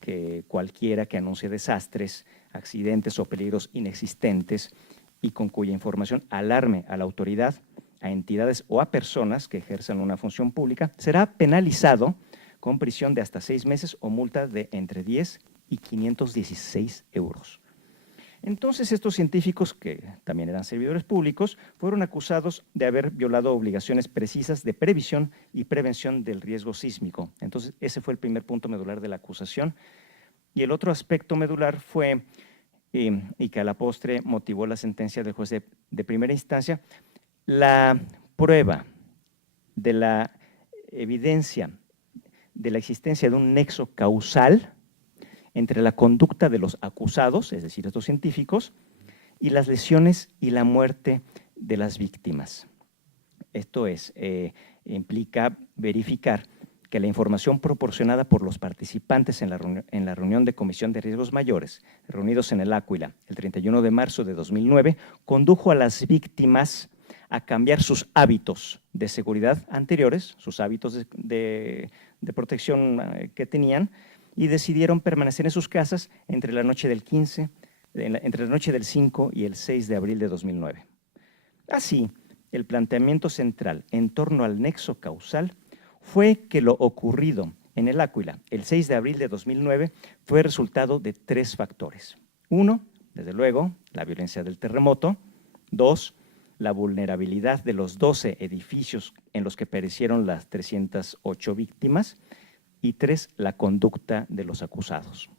que cualquiera que anuncie desastres, accidentes o peligros inexistentes y con cuya información alarme a la autoridad, a entidades o a personas que ejerzan una función pública, será penalizado con prisión de hasta 6 meses o multa de entre 10 y 516 euros. Entonces, estos científicos, que también eran servidores públicos, fueron acusados de haber violado obligaciones precisas de previsión y prevención del riesgo sísmico. Entonces, ese fue el primer punto medular de la acusación. Y el otro aspecto medular fue, y que a la postre motivó la sentencia del juez de primera instancia, la prueba de la evidencia de la existencia de un nexo causal entre la conducta de los acusados, es decir, estos científicos, y las lesiones y la muerte de las víctimas. Esto es, implica verificar que la información proporcionada por los participantes en la reunión de Comisión de Riesgos Mayores, reunidos en el Áquila el 31 de marzo de 2009, condujo a las víctimas a cambiar sus hábitos de seguridad anteriores, sus hábitos de protección que tenían, y decidieron permanecer en sus casas entre la noche del 5 y el 6 de abril de 2009. Así, el planteamiento central en torno al nexo causal fue que lo ocurrido en el Áquila el 6 de abril de 2009 fue resultado de 3 factores. 1, desde luego, la violencia del terremoto. 2, la vulnerabilidad de los 12 edificios en los que perecieron las 308 víctimas. Y 3, la conducta de los acusados.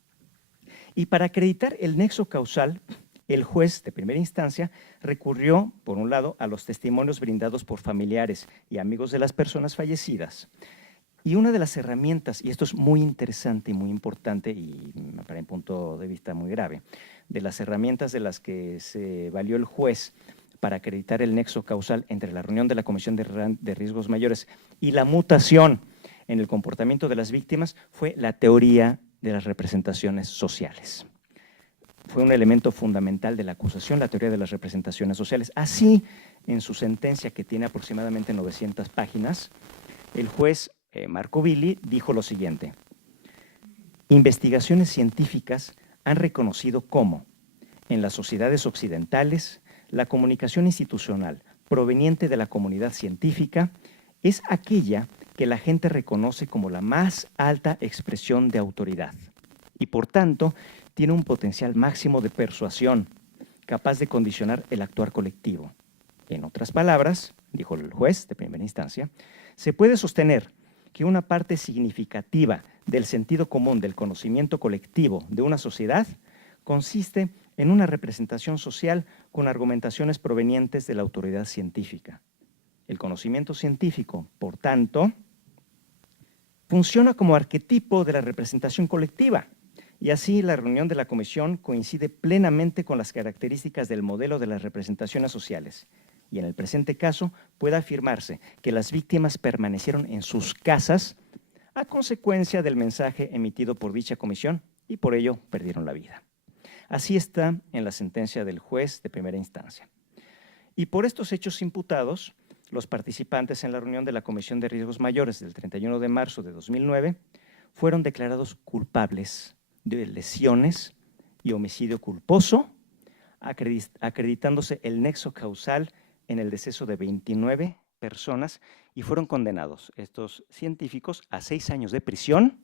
Y para acreditar el nexo causal, el juez de primera instancia recurrió, por un lado, a los testimonios brindados por familiares y amigos de las personas fallecidas. Y una de las herramientas, y esto es muy interesante y muy importante, y para mi punto de vista muy grave, de las herramientas de las que se valió el juez para acreditar el nexo causal entre la reunión de la Comisión de Riesgos Mayores y la mutación en el comportamiento de las víctimas, fue la teoría de las representaciones sociales. Fue un elemento fundamental de la acusación, la teoría de las representaciones sociales. Así, en su sentencia, que tiene aproximadamente 900 páginas, el juez Marco Billi dijo lo siguiente: investigaciones científicas han reconocido cómo, en las sociedades occidentales, la comunicación institucional proveniente de la comunidad científica es aquella que la gente reconoce como la más alta expresión de autoridad y, por tanto, tiene un potencial máximo de persuasión, capaz de condicionar el actuar colectivo. En otras palabras, dijo el juez de primera instancia, se puede sostener que una parte significativa del sentido común del conocimiento colectivo de una sociedad consiste en una representación social con argumentaciones provenientes de la autoridad científica. El conocimiento científico, por tanto, funciona como arquetipo de la representación colectiva, y así la reunión de la comisión coincide plenamente con las características del modelo de las representaciones sociales. Y en el presente caso puede afirmarse que las víctimas permanecieron en sus casas a consecuencia del mensaje emitido por dicha comisión y por ello perdieron la vida. Así está en la sentencia del juez de primera instancia. Y por estos hechos imputados, los participantes en la reunión de la Comisión de Riesgos Mayores del 31 de marzo de 2009 fueron declarados culpables de lesiones y homicidio culposo, acreditándose el nexo causal en el deceso de 29 personas, y fueron condenados estos científicos a 6 años de prisión,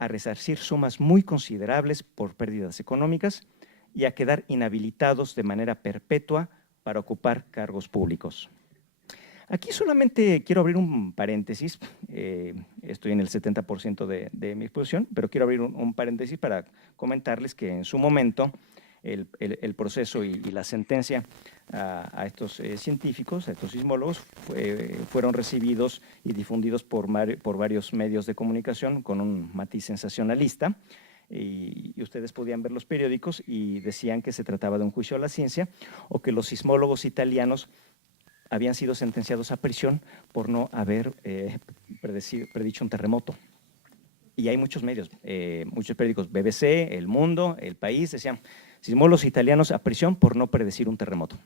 a resarcir sumas muy considerables por pérdidas económicas y a quedar inhabilitados de manera perpetua para ocupar cargos públicos. Aquí solamente quiero abrir un paréntesis, estoy en el 70% de mi exposición, pero quiero abrir un paréntesis para comentarles que en su momento el proceso y la sentencia a estos científicos, a estos sismólogos, fueron recibidos y difundidos por varios medios de comunicación con un matiz sensacionalista. y ustedes podían ver los periódicos y decían que se trataba de un juicio a la ciencia o que los sismólogos italianos habían sido sentenciados a prisión por no haber predicho un terremoto. Y hay muchos medios, muchos periódicos, BBC, El Mundo, El País, decían sismólogos italianos a prisión por no predecir un terremoto.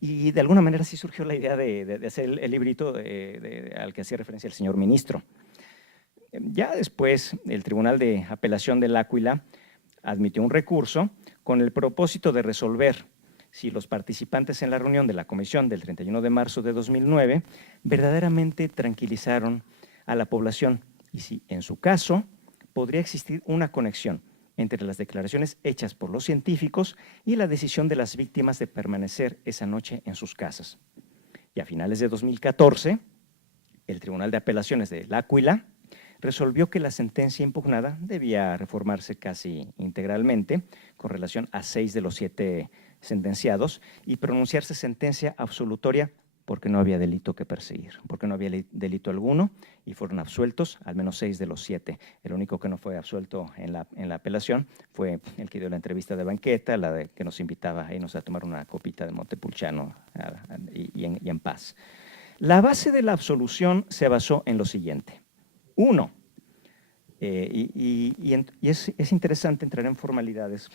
Y de alguna manera sí surgió la idea de hacer el librito al que hacía referencia el señor ministro. Ya después, el Tribunal de Apelación del Áquila admitió un recurso con el propósito de resolver si los participantes en la reunión de la comisión del 31 de marzo de 2009 verdaderamente tranquilizaron a la población y si, en su caso, podría existir una conexión entre las declaraciones hechas por los científicos y la decisión de las víctimas de permanecer esa noche en sus casas. Y a finales de 2014, el Tribunal de Apelaciones del Áquila resolvió que la sentencia impugnada debía reformarse casi integralmente con relación a 6 de los 7 sentenciados y pronunciarse sentencia absolutoria porque no había delito que perseguir, porque no había delito alguno y fueron absueltos al menos 6 de los 7. El único que no fue absuelto en la apelación fue el que dio la entrevista de banqueta, la de que nos invitaba a irnos a tomar una copita de Montepulciano y en paz. La base de la absolución se basó en lo siguiente. Uno, es interesante entrar en formalidades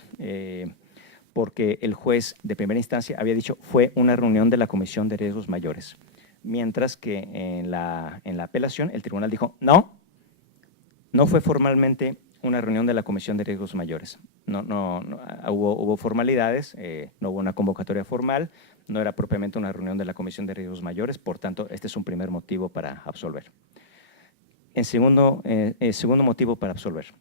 porque el juez de primera instancia había dicho fue una reunión de la Comisión de Riesgos Mayores, mientras que en la apelación el tribunal dijo no fue formalmente una reunión de la Comisión de Riesgos Mayores. No hubo formalidades, no hubo una convocatoria formal, no era propiamente una reunión de la Comisión de Riesgos Mayores, por tanto, este es un primer motivo para absolver. En segundo motivo para absolver.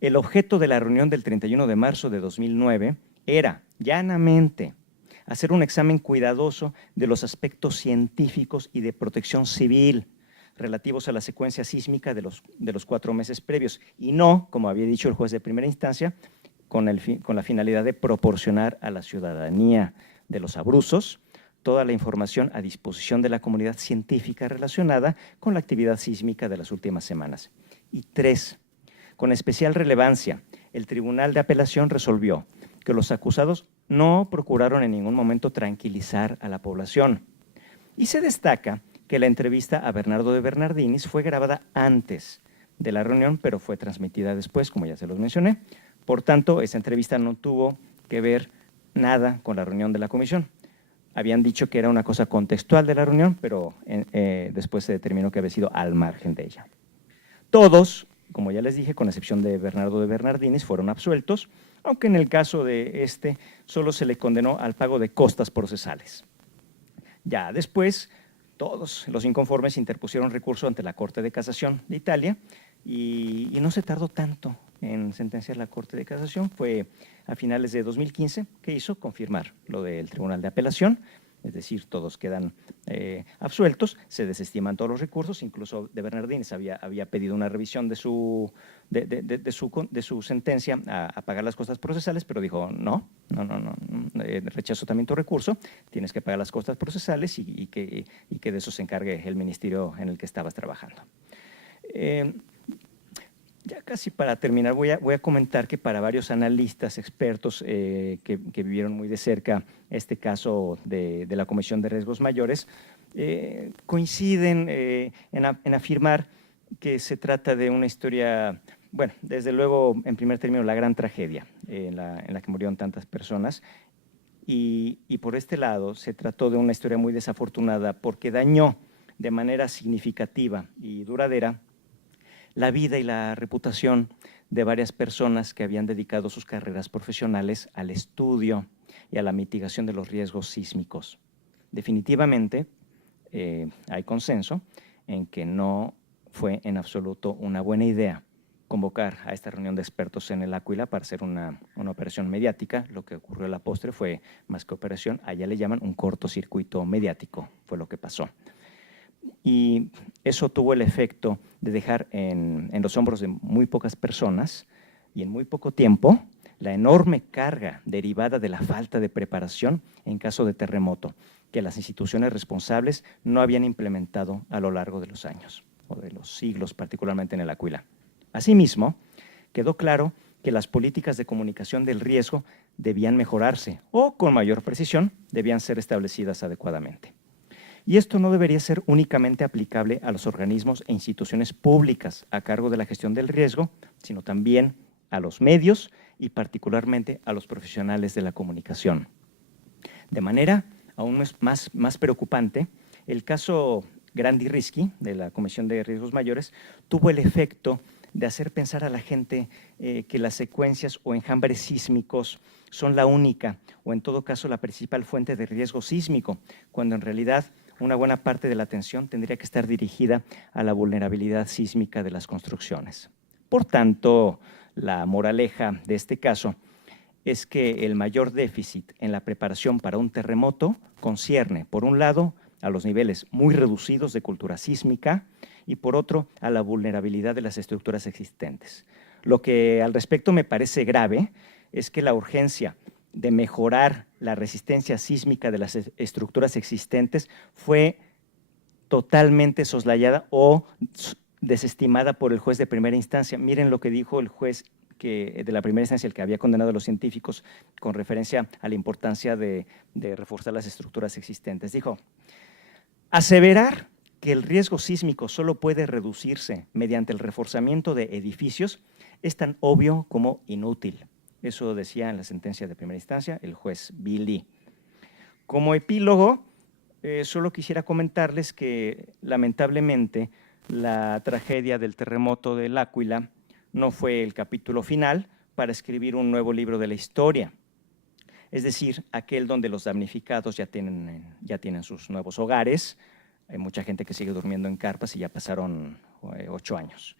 El objeto de la reunión del 31 de marzo de 2009 era, llanamente, hacer un examen cuidadoso de los aspectos científicos y de protección civil relativos a la secuencia sísmica de los 4 meses previos y no, como había dicho el juez de primera instancia, con la finalidad de proporcionar a la ciudadanía de los Abruzos toda la información a disposición de la comunidad científica relacionada con la actividad sísmica de las últimas semanas. Y 3, con especial relevancia, el Tribunal de Apelación resolvió que los acusados no procuraron en ningún momento tranquilizar a la población. Y se destaca que la entrevista a Bernardo de Bernardinis fue grabada antes de la reunión, pero fue transmitida después, como ya se los mencioné. Por tanto, esa entrevista no tuvo que ver nada con la reunión de la comisión. Habían dicho que era una cosa contextual de la reunión, pero después se determinó que había sido al margen de ella. Todos, como ya les dije, con excepción de Bernardo de Bernardinis, fueron absueltos, aunque en el caso de solo se le condenó al pago de costas procesales. Ya después, todos los inconformes interpusieron recurso ante la Corte de Casación de Italia y no se tardó tanto en sentenciar la Corte de Casación. Fue a finales de 2015 que hizo confirmar lo del Tribunal de Apelación, es decir, todos quedan absueltos, se desestiman todos los recursos, incluso de Bernardines había pedido una revisión de su sentencia a pagar las costas procesales, pero dijo no, rechazo también tu recurso, tienes que pagar las costas procesales y que de eso se encargue el ministerio en el que estabas trabajando. Ya casi para terminar, voy a comentar que para varios analistas, expertos que vivieron muy de cerca este caso de la Comisión de Riesgos Mayores, coinciden en afirmar que se trata de una historia, bueno, desde luego, en primer término, la gran tragedia en la que murieron tantas personas. Y por este lado, se trató de una historia muy desafortunada porque dañó de manera significativa y duradera la vida y la reputación de varias personas que habían dedicado sus carreras profesionales al estudio y a la mitigación de los riesgos sísmicos. Definitivamente hay consenso en que no fue en absoluto una buena idea convocar a esta reunión de expertos en el Áquila para hacer una operación mediática. Lo que ocurrió a la postre fue, más que operación, allá le llaman un cortocircuito mediático, fue lo que pasó. Y eso tuvo el efecto de dejar en los hombros de muy pocas personas y en muy poco tiempo la enorme carga derivada de la falta de preparación en caso de terremoto que las instituciones responsables no habían implementado a lo largo de los años o de los siglos, particularmente en el Áquila. Asimismo, quedó claro que las políticas de comunicación del riesgo debían mejorarse o, con mayor precisión, debían ser establecidas adecuadamente. Y esto no debería ser únicamente aplicable a los organismos e instituciones públicas a cargo de la gestión del riesgo, sino también a los medios y particularmente a los profesionales de la comunicación. De manera aún más preocupante, el caso Grandi Risky de la Comisión de Riesgos Mayores tuvo el efecto de hacer pensar a la gente que las secuencias o enjambres sísmicos son la única o en todo caso la principal fuente de riesgo sísmico, cuando en realidad una buena parte de la atención tendría que estar dirigida a la vulnerabilidad sísmica de las construcciones. Por tanto, la moraleja de este caso es que el mayor déficit en la preparación para un terremoto concierne, por un lado, a los niveles muy reducidos de cultura sísmica y, por otro, a la vulnerabilidad de las estructuras existentes. Lo que al respecto me parece grave es que la urgencia de mejorar la resistencia sísmica de las estructuras existentes fue totalmente soslayada o desestimada por el juez de primera instancia. Miren lo que dijo el juez de la primera instancia, el que había condenado a los científicos con referencia a la importancia de reforzar las estructuras existentes. Dijo: aseverar que el riesgo sísmico solo puede reducirse mediante el reforzamiento de edificios es tan obvio como inútil. Eso decía en la sentencia de primera instancia el juez Billy. Como epílogo, solo quisiera comentarles que lamentablemente la tragedia del terremoto del Áquila no fue el capítulo final para escribir un nuevo libro de la historia, es decir, aquel donde los damnificados ya tienen sus nuevos hogares. Hay mucha gente que sigue durmiendo en carpas y ya pasaron 8 años.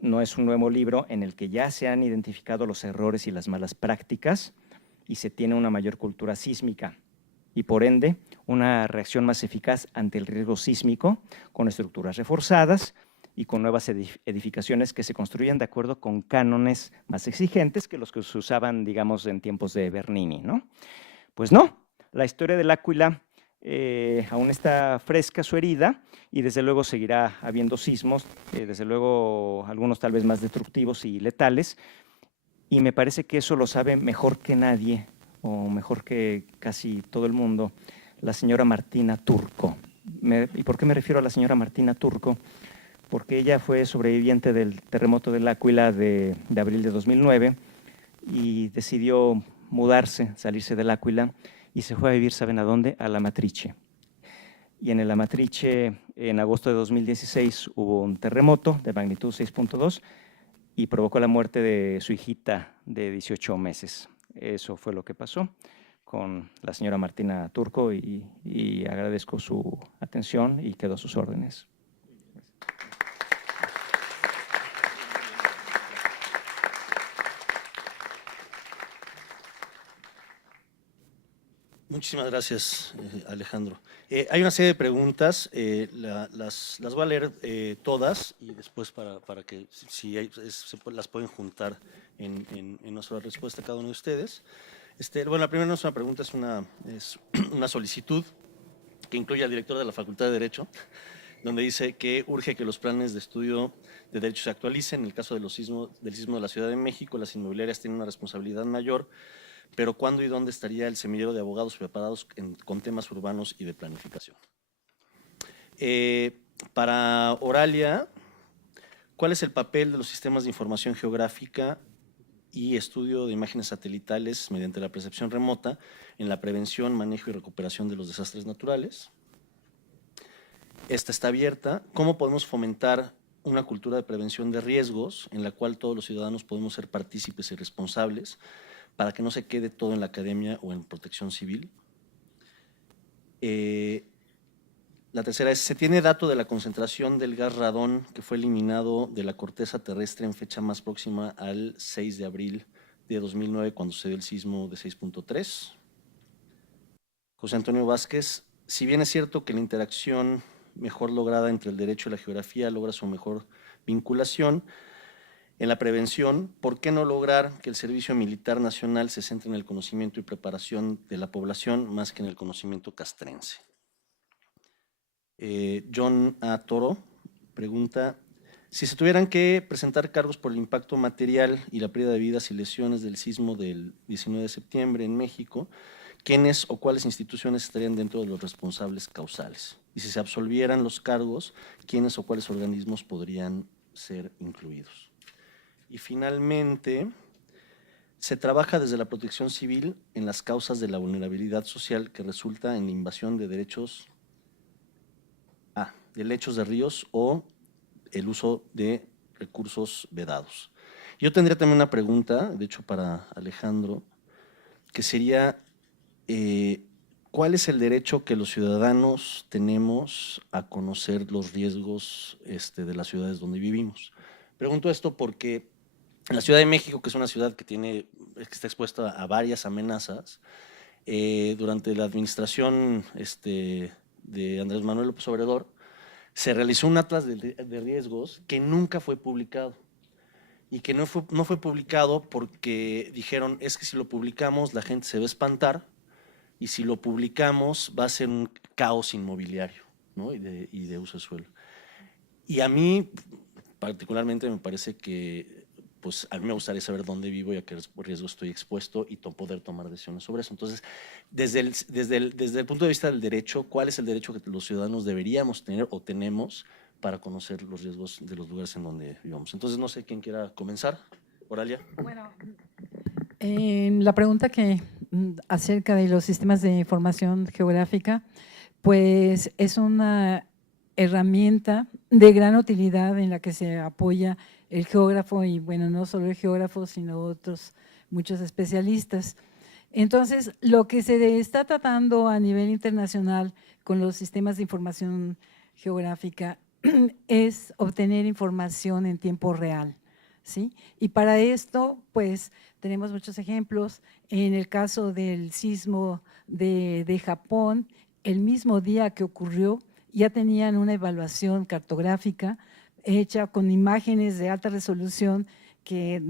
No es un nuevo libro en el que ya se han identificado los errores y las malas prácticas y se tiene una mayor cultura sísmica y, por ende, una reacción más eficaz ante el riesgo sísmico con estructuras reforzadas y con nuevas edificaciones que se construyen de acuerdo con cánones más exigentes que los que se usaban, digamos, en tiempos de Bernini, ¿no? Pues no, la historia del Áquila aún está fresca su herida y desde luego seguirá habiendo sismos, desde luego algunos tal vez más destructivos y letales, y me parece que eso lo sabe mejor que nadie, o mejor que casi todo el mundo, la señora Martina Turco. ¿Y por qué me refiero a la señora Martina Turco? Porque ella fue sobreviviente del terremoto del Áquila de abril de 2009 y decidió mudarse, salirse del Áquila y se fue a vivir, ¿saben a dónde? A La Matrice. Y en el Amatrice, en agosto de 2016, hubo un terremoto de magnitud 6.2 y provocó la muerte de su hijita de 18 meses. Eso fue lo que pasó con la señora Martina Turco y agradezco su atención y quedo a sus órdenes. Muchísimas gracias, Alejandro. Hay una serie de preguntas, las voy a leer todas y después para que las pueden juntar en nuestra respuesta a cada uno de ustedes. Bueno, la primera no es una pregunta, es una solicitud que incluye al director de la Facultad de Derecho, donde dice que urge que los planes de estudio de derecho se actualicen. En el caso del sismo de la Ciudad de México, las inmobiliarias tienen una responsabilidad mayor, pero ¿cuándo y dónde estaría el semillero de abogados preparados con temas urbanos y de planificación? Para Oralia, ¿cuál es el papel de los sistemas de información geográfica y estudio de imágenes satelitales mediante la percepción remota en la prevención, manejo y recuperación de los desastres naturales? Esta está abierta. ¿Cómo podemos fomentar una cultura de prevención de riesgos en la cual todos los ciudadanos podemos ser partícipes y responsables para que no se quede todo en la academia o en protección civil? La tercera es: ¿se tiene dato de la concentración del gas radón que fue eliminado de la corteza terrestre en fecha más próxima al 6 de abril de 2009, cuando se dio el sismo de 6.3? José Antonio Vázquez: si bien es cierto que la interacción mejor lograda entre el derecho y la geografía logra su mejor vinculación en la prevención, ¿por qué no lograr que el Servicio Militar Nacional se centre en el conocimiento y preparación de la población más que en el conocimiento castrense? John A. Toro pregunta: Si se tuvieran que presentar cargos por el impacto material y la pérdida de vidas y lesiones del sismo del 19 de septiembre en México, ¿quiénes o cuáles instituciones estarían dentro de los responsables causales? Y si se absolvieran los cargos, ¿quiénes o cuáles organismos podrían ser incluidos? Y finalmente, se trabaja desde la protección civil en las causas de la vulnerabilidad social que resulta en la invasión de derechos de lechos de ríos o el uso de recursos vedados. Yo tendría también una pregunta, de hecho para Alejandro, que sería, ¿cuál es el derecho que los ciudadanos tenemos a conocer los riesgos de las ciudades donde vivimos? Pregunto esto porque en la Ciudad de México, que es una ciudad que está expuesta a varias amenazas, durante la administración de Andrés Manuel López Obrador, se realizó un atlas de riesgos que nunca fue publicado. Y que no fue publicado porque dijeron, es que si lo publicamos la gente se va a espantar y si lo publicamos va a ser un caos inmobiliario, ¿no? y de uso de suelo. Y a mí particularmente me parece que pues a mí me gustaría saber dónde vivo y a qué riesgo estoy expuesto y poder tomar decisiones sobre eso. Entonces, desde el punto de vista del derecho, ¿cuál es el derecho que los ciudadanos deberíamos tener o tenemos para conocer los riesgos de los lugares en donde vivamos? Entonces, no sé quién quiera comenzar. Oralia. Bueno, la pregunta acerca de los sistemas de información geográfica, pues es una herramienta de gran utilidad en la que se apoya el geógrafo y bueno, no solo el geógrafo, sino otros muchos especialistas. Entonces, lo que se está tratando a nivel internacional con los sistemas de información geográfica es obtener información en tiempo real, ¿sí? Y para esto, pues, tenemos muchos ejemplos. En el caso del sismo de Japón, el mismo día que ocurrió, ya tenían una evaluación cartográfica hecha con imágenes de alta resolución que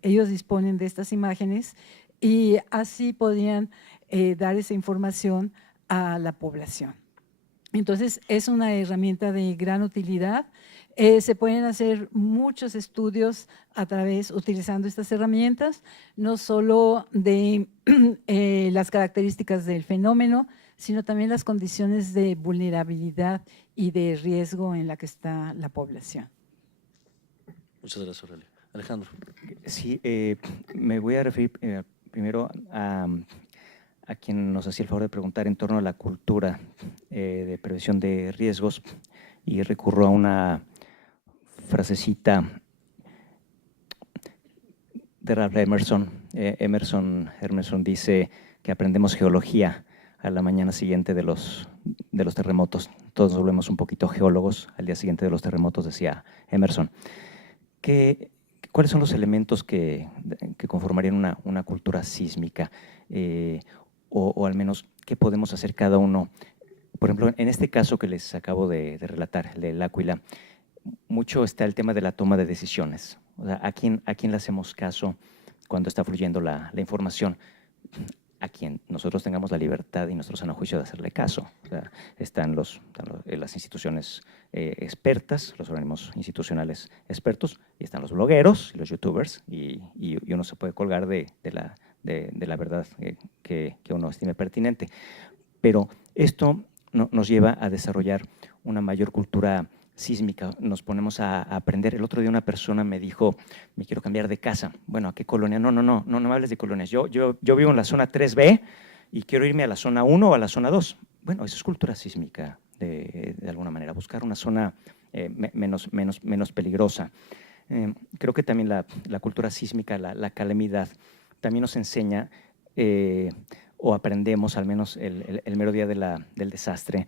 ellos disponen de estas imágenes y así podían dar esa información a la población. Entonces, es una herramienta de gran utilidad. Se pueden hacer muchos estudios utilizando estas herramientas, no solo de las características del fenómeno, sino también las condiciones de vulnerabilidad y de riesgo en la que está la población. Muchas gracias, Aurelia. Alejandro. Sí, me voy a referir primero a quien nos hacía el favor de preguntar en torno a la cultura de prevención de riesgos y recurro a una frasecita de Ralph Emerson. Emerson dice que aprendemos geología a la mañana siguiente de los terremotos. Todos nos volvemos un poquito geólogos al día siguiente de los terremotos, decía Emerson. ¿Cuáles son los elementos que conformarían una cultura sísmica? O al menos, ¿qué podemos hacer cada uno? Por ejemplo, en este caso que les acabo de relatar, el del Áquila, mucho está el tema de la toma de decisiones. O sea, ¿a quién le hacemos caso cuando está fluyendo la información? A quien nosotros tengamos la libertad y nuestro sano juicio de hacerle caso. O sea, están las instituciones expertas, los organismos institucionales expertos, y están los blogueros y los youtubers, y uno se puede colgar de la verdad que uno estime pertinente. Pero esto nos lleva a desarrollar una mayor cultura sísmica, nos ponemos a aprender. El otro día una persona me dijo, me quiero cambiar de casa. Bueno, ¿a qué colonia? No me hables de colonias. Yo vivo en la zona 3B y quiero irme a la zona 1 o a la zona 2. Bueno, eso es cultura sísmica, de alguna manera, buscar una zona menos peligrosa. Creo que también la cultura sísmica, la calamidad, también nos enseña o aprendemos, al menos el mero día del desastre,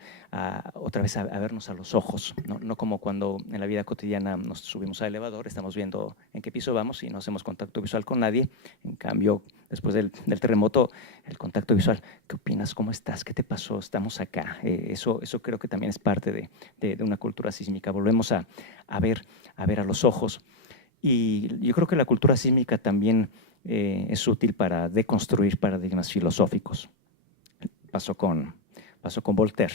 otra vez a vernos a los ojos, no como cuando en la vida cotidiana nos subimos al elevador, estamos viendo en qué piso vamos y no hacemos contacto visual con nadie. En cambio, después del terremoto, el contacto visual, ¿qué opinas? ¿Cómo estás? ¿Qué te pasó? Estamos acá. Eso creo que también es parte de una cultura sísmica. Volvemos a ver a los ojos. Y yo creo que la cultura sísmica también es útil para deconstruir paradigmas filosóficos. Pasó con Voltaire.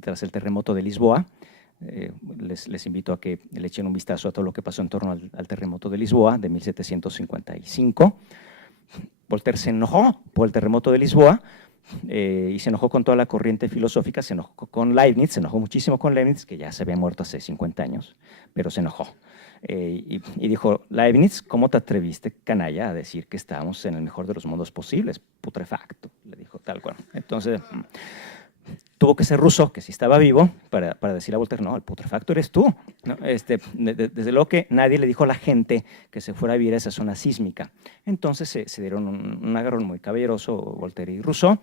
Tras el terremoto de Lisboa, les invito a que le echen un vistazo a todo lo que pasó en torno al terremoto de Lisboa de 1755. Voltaire se enojó por el terremoto de Lisboa y se enojó con toda la corriente filosófica, se enojó con Leibniz, se enojó muchísimo con Leibniz, que ya se había muerto hace 50 años, pero se enojó. Y dijo, Leibniz, ¿cómo te atreviste, canalla, a decir que estábamos en el mejor de los mundos posibles? Putrefacto, le dijo tal cual. Entonces, tuvo que ser Rousseau, que sí estaba vivo, para decirle a Voltaire, no, el putrefacto eres tú. ¿No? Desde luego que nadie le dijo a la gente que se fuera a vivir a esa zona sísmica. Entonces se dieron un agarrón muy caballeroso, Voltaire y Rousseau.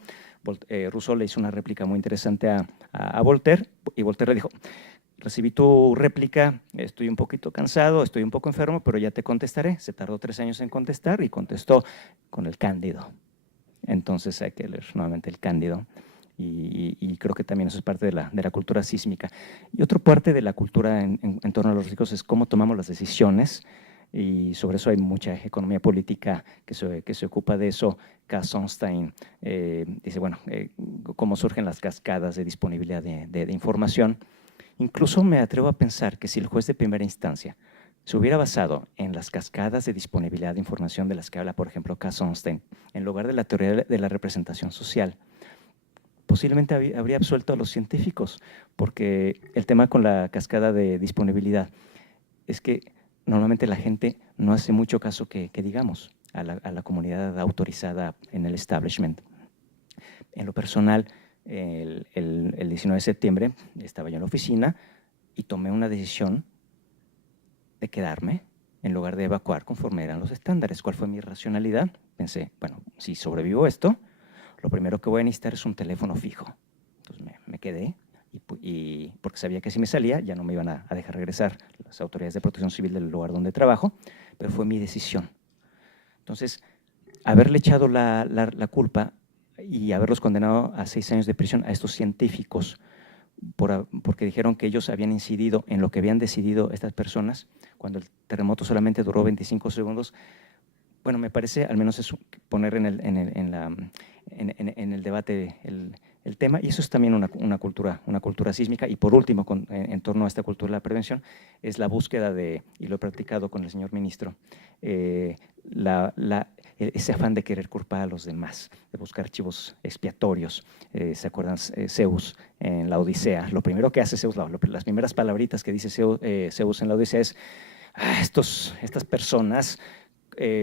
Rousseau le hizo una réplica muy interesante a Voltaire, y Voltaire le dijo, recibí tu réplica, estoy un poquito cansado, estoy un poco enfermo, pero ya te contestaré. Se tardó 3 años en contestar y contestó con el Cándido. Entonces hay que leer nuevamente el Cándido. Y creo que también eso es parte de la cultura sísmica. Y otra parte de la cultura en torno a los riesgos es cómo tomamos las decisiones, y sobre eso hay mucha economía política que se ocupa de eso. Cass Sunstein dice, bueno, cómo surgen las cascadas de disponibilidad de información. Incluso me atrevo a pensar que si el juez de primera instancia se hubiera basado en las cascadas de disponibilidad de información de las que habla, por ejemplo, Cass Sunstein, en lugar de la teoría de la representación social, posiblemente habría absuelto a los científicos, porque el tema con la cascada de disponibilidad es que normalmente la gente no hace mucho caso que digamos a la comunidad autorizada en el establishment. En lo personal, el 19 de septiembre estaba yo en la oficina y tomé una decisión de quedarme en lugar de evacuar conforme eran los estándares. ¿Cuál fue mi racionalidad? Pensé, bueno, si sobrevivo esto, lo primero que voy a necesitar es un teléfono fijo. Entonces me quedé, y porque sabía que si me salía ya no me iban a dejar regresar las autoridades de protección civil del lugar donde trabajo, pero fue mi decisión. Entonces, haberle echado la culpa y haberlos condenado a 6 años de prisión a estos científicos porque dijeron que ellos habían incidido en lo que habían decidido estas personas, cuando el terremoto solamente duró 25 segundos, bueno, me parece, al menos es poner en el debate el tema, y eso es también una cultura sísmica. Y por último, en torno a esta cultura de la prevención, es la búsqueda y lo he practicado con el señor ministro, ese afán de querer culpar a los demás, de buscar archivos expiatorios. ¿Se acuerdan? Zeus en la Odisea, lo primero que hace Zeus, las primeras palabritas que dice Zeus en la Odisea es, estas personas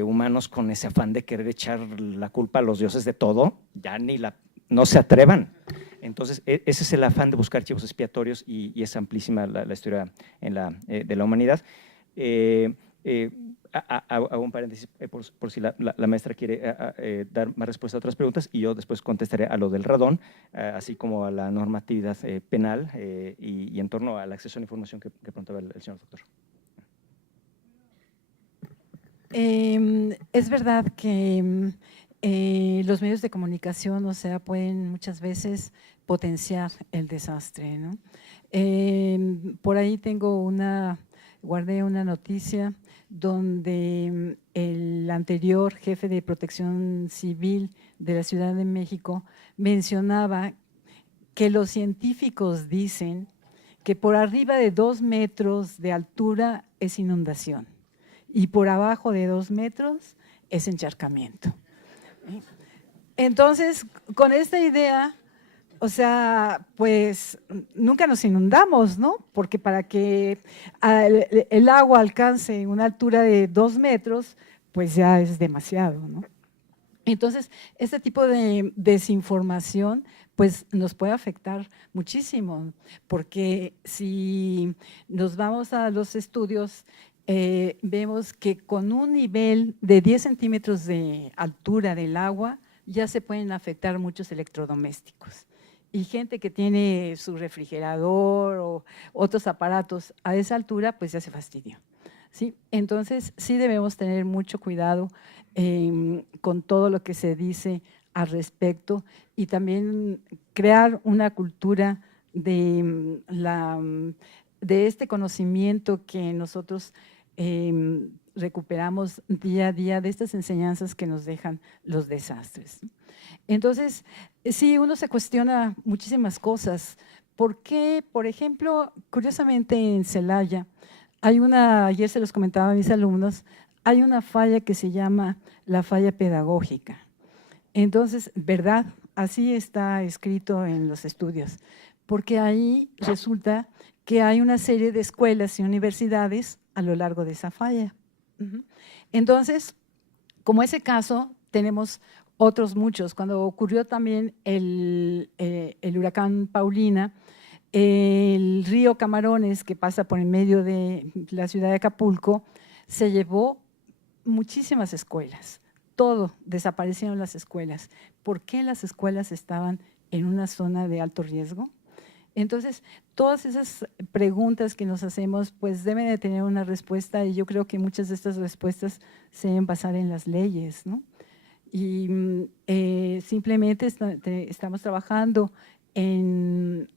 humanos con ese afán de querer echar la culpa a los dioses de todo, ya no se atrevan. Entonces, ese es el afán de buscar archivos expiatorios, y es amplísima la historia de la humanidad. Hago un paréntesis por si la maestra quiere dar más respuesta a otras preguntas, y yo después contestaré a lo del radón, así como a la normatividad penal y en torno al acceso a la información que preguntaba el señor doctor. Es verdad que los medios de comunicación, o sea, pueden muchas veces potenciar el desastre, ¿no? Por ahí guardé una noticia donde el anterior jefe de Protección Civil de la Ciudad de México mencionaba que los científicos dicen que por arriba de 2 metros de altura es inundación y por abajo de 2 metros es encharcamiento. Entonces, con esta idea, o sea, pues nunca nos inundamos, ¿no? Porque para que el agua alcance una altura de 2 metros, pues ya es demasiado, ¿no? Entonces, este tipo de desinformación pues nos puede afectar muchísimo, porque si nos vamos a los estudios, vemos que con un nivel de 10 centímetros de altura del agua ya se pueden afectar muchos electrodomésticos. Y gente que tiene su refrigerador o otros aparatos a esa altura, pues ya se fastidió, ¿sí? Entonces, sí debemos tener mucho cuidado con todo lo que se dice al respecto, y también crear una cultura de este conocimiento que nosotros recuperamos día a día, de estas enseñanzas que nos dejan los desastres. Entonces, sí, uno se cuestiona muchísimas cosas, ¿Por qué? Por ejemplo, curiosamente en Celaya, hay una, ayer se los comentaba a mis alumnos, hay una falla que se llama la falla pedagógica. Entonces, ¿verdad? Así está escrito en los estudios, porque ahí resulta que hay una serie de escuelas y universidades a lo largo de esa falla. Entonces, como ese caso, tenemos otros muchos. Cuando ocurrió también el huracán Paulina, el río Camarones, que pasa por en medio de la ciudad de Acapulco, se llevó muchísimas escuelas. Todo, desaparecieron las escuelas. ¿Por qué las escuelas estaban en una zona de alto riesgo? Entonces, todas esas preguntas que nos hacemos, pues deben de tener una respuesta, y yo creo que muchas de estas respuestas se deben basar en las leyes, ¿no? Y simplemente estamos trabajando en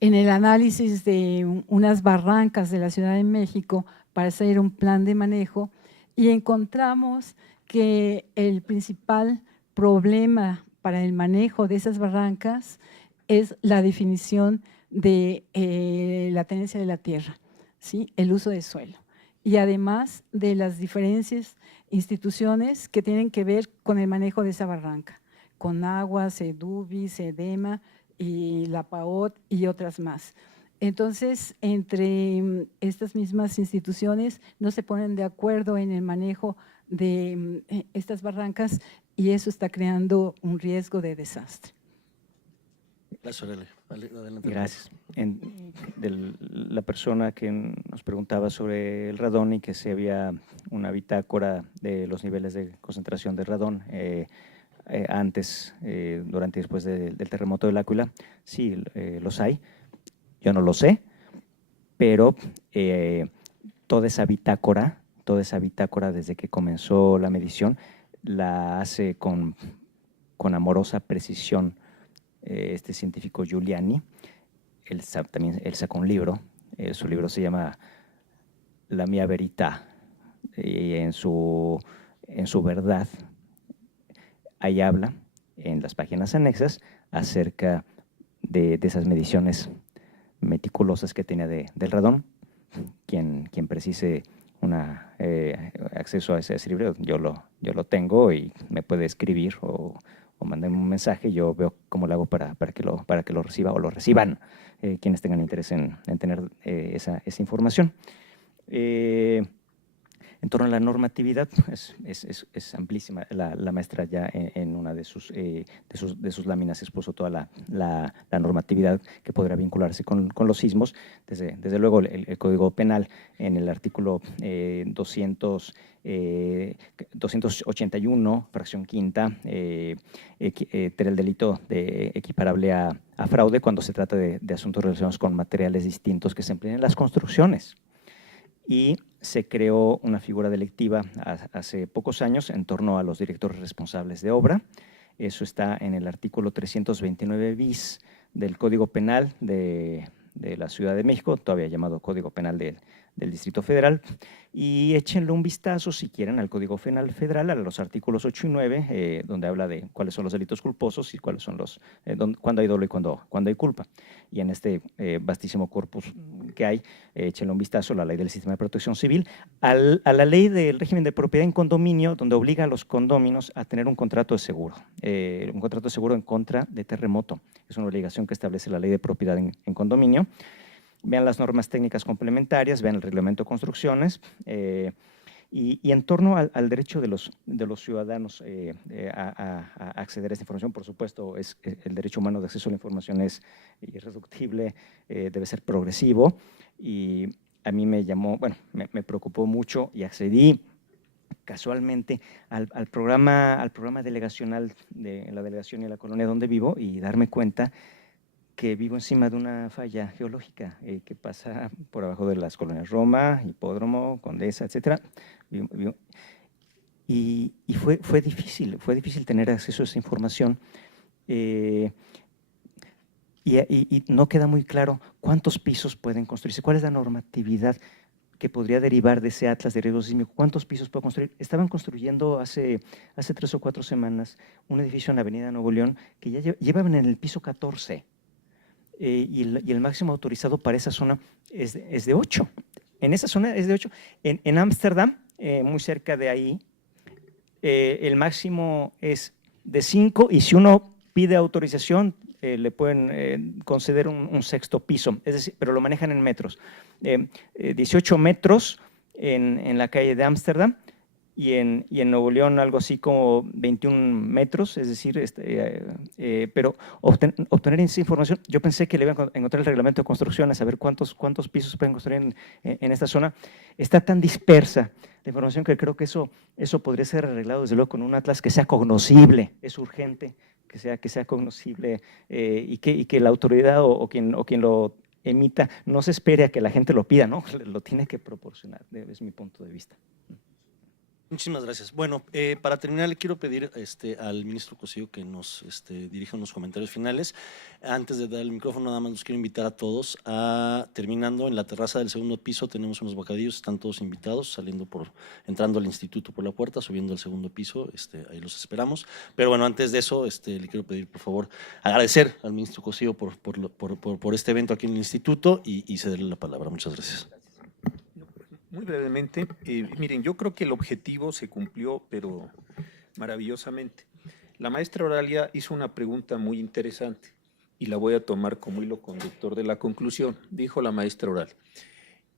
el análisis de unas barrancas de la Ciudad de México para hacer un plan de manejo, y encontramos que el principal problema para el manejo de esas barrancas es la definición de la tenencia de la tierra, ¿sí? El uso de suelo, y además de las diferentes instituciones que tienen que ver con el manejo de esa barranca, con agua, Sedubi, Sedema y la PAOT y otras más. Entonces, entre estas mismas instituciones no se ponen de acuerdo en el manejo de estas barrancas, y eso está creando un riesgo de desastre. Gracias, adelante. Gracias. La persona que nos preguntaba sobre el radón y que si había una bitácora de los niveles de concentración de radón antes, durante y después del terremoto del Áquila, sí, los hay. Yo no lo sé, pero toda esa bitácora desde que comenzó la medición la hace con amorosa precisión este científico Giuliani. Él sacó un libro, su libro se llama La mia verità, y en su verdad ahí habla en las páginas anexas acerca de esas mediciones meticulosas que tenía del radón. Quien precise acceso a ese libro, yo lo tengo y me puede escribir o mandarme un mensaje. Yo veo cómo lo hago para que lo reciba o lo reciban quienes tengan interés en tener esa información. En torno a la normatividad, es amplísima. La maestra ya en una de sus láminas expuso toda la normatividad que podrá vincularse con los sismos. Desde luego, el Código Penal, en el artículo 281, fracción quinta, el delito equiparable a fraude cuando se trata de asuntos relacionados con materiales distintos que se emplean en las construcciones. Y se creó una figura delictiva hace pocos años en torno a los directores responsables de obra. Eso está en el artículo 329 bis del Código Penal de la Ciudad de México, todavía llamado Código Penal del Distrito Federal, y échenle un vistazo si quieren al Código Penal Federal, a los artículos 8 y 9, donde habla de cuáles son los delitos culposos y cuáles son cuándo hay dolo y cuándo hay culpa. Y en este vastísimo corpus que hay, échenle un vistazo a la Ley del Sistema de Protección Civil, a la Ley del Régimen de Propiedad en Condominio, donde obliga a los condóminos a tener un contrato de seguro, un contrato de seguro en contra de terremoto. Es una obligación que establece la Ley de Propiedad en Condominio. Vean las normas técnicas complementarias, vean el reglamento de construcciones, y en torno al derecho de los ciudadanos a acceder a esta información. Por supuesto, el derecho humano de acceso a la información es irreductible, debe ser progresivo, y a mí me preocupó mucho y accedí casualmente al programa delegacional de la delegación y la colonia donde vivo, y darme cuenta que vivo encima de una falla geológica que pasa por abajo de las colonias Roma, Hipódromo, Condesa, etcétera. Y fue difícil tener acceso a esa información, y no queda muy claro cuántos pisos pueden construirse, cuál es la normatividad que podría derivar de ese atlas de riesgo sísmico, cuántos pisos puedo construir. Estaban construyendo hace 3 o 4 semanas un edificio en la avenida Nuevo León que ya llevaban en el piso 14. y el máximo autorizado para esa zona es de 8. En esa zona es de 8. En Ámsterdam, muy cerca de ahí, el máximo es de 5 y si uno pide autorización, le pueden conceder un sexto piso, es decir, pero lo manejan en metros. 18 metros en la calle de Ámsterdam y en Nuevo León algo así como 21 metros, es decir, pero obtener esa información, yo pensé que le iban a encontrar el reglamento de construcción, a saber cuántos pisos se pueden construir en esta zona. Está tan dispersa la información que creo que eso podría ser arreglado desde luego con un atlas que sea cognoscible, es urgente que sea cognoscible y que la autoridad o quien lo emita no se espere a que la gente lo pida, ¿no? Lo tiene que proporcionar, es mi punto de vista. Muchísimas gracias. Bueno, para terminar le quiero pedir al ministro Cosío que nos dirija unos comentarios finales. Antes de dar el micrófono, nada más los quiero invitar a todos a, terminando en la terraza del segundo piso, tenemos unos bocadillos, están todos invitados, entrando al instituto por la puerta, subiendo al segundo piso, ahí los esperamos. Pero bueno, antes de eso, le quiero pedir, por favor, agradecer al ministro Cosío por este evento aquí en el instituto y cederle la palabra. Muchas gracias. Muy brevemente, miren, yo creo que el objetivo se cumplió, pero maravillosamente. La maestra Oralia hizo una pregunta muy interesante y la voy a tomar como hilo conductor de la conclusión. Dijo la maestra Oral,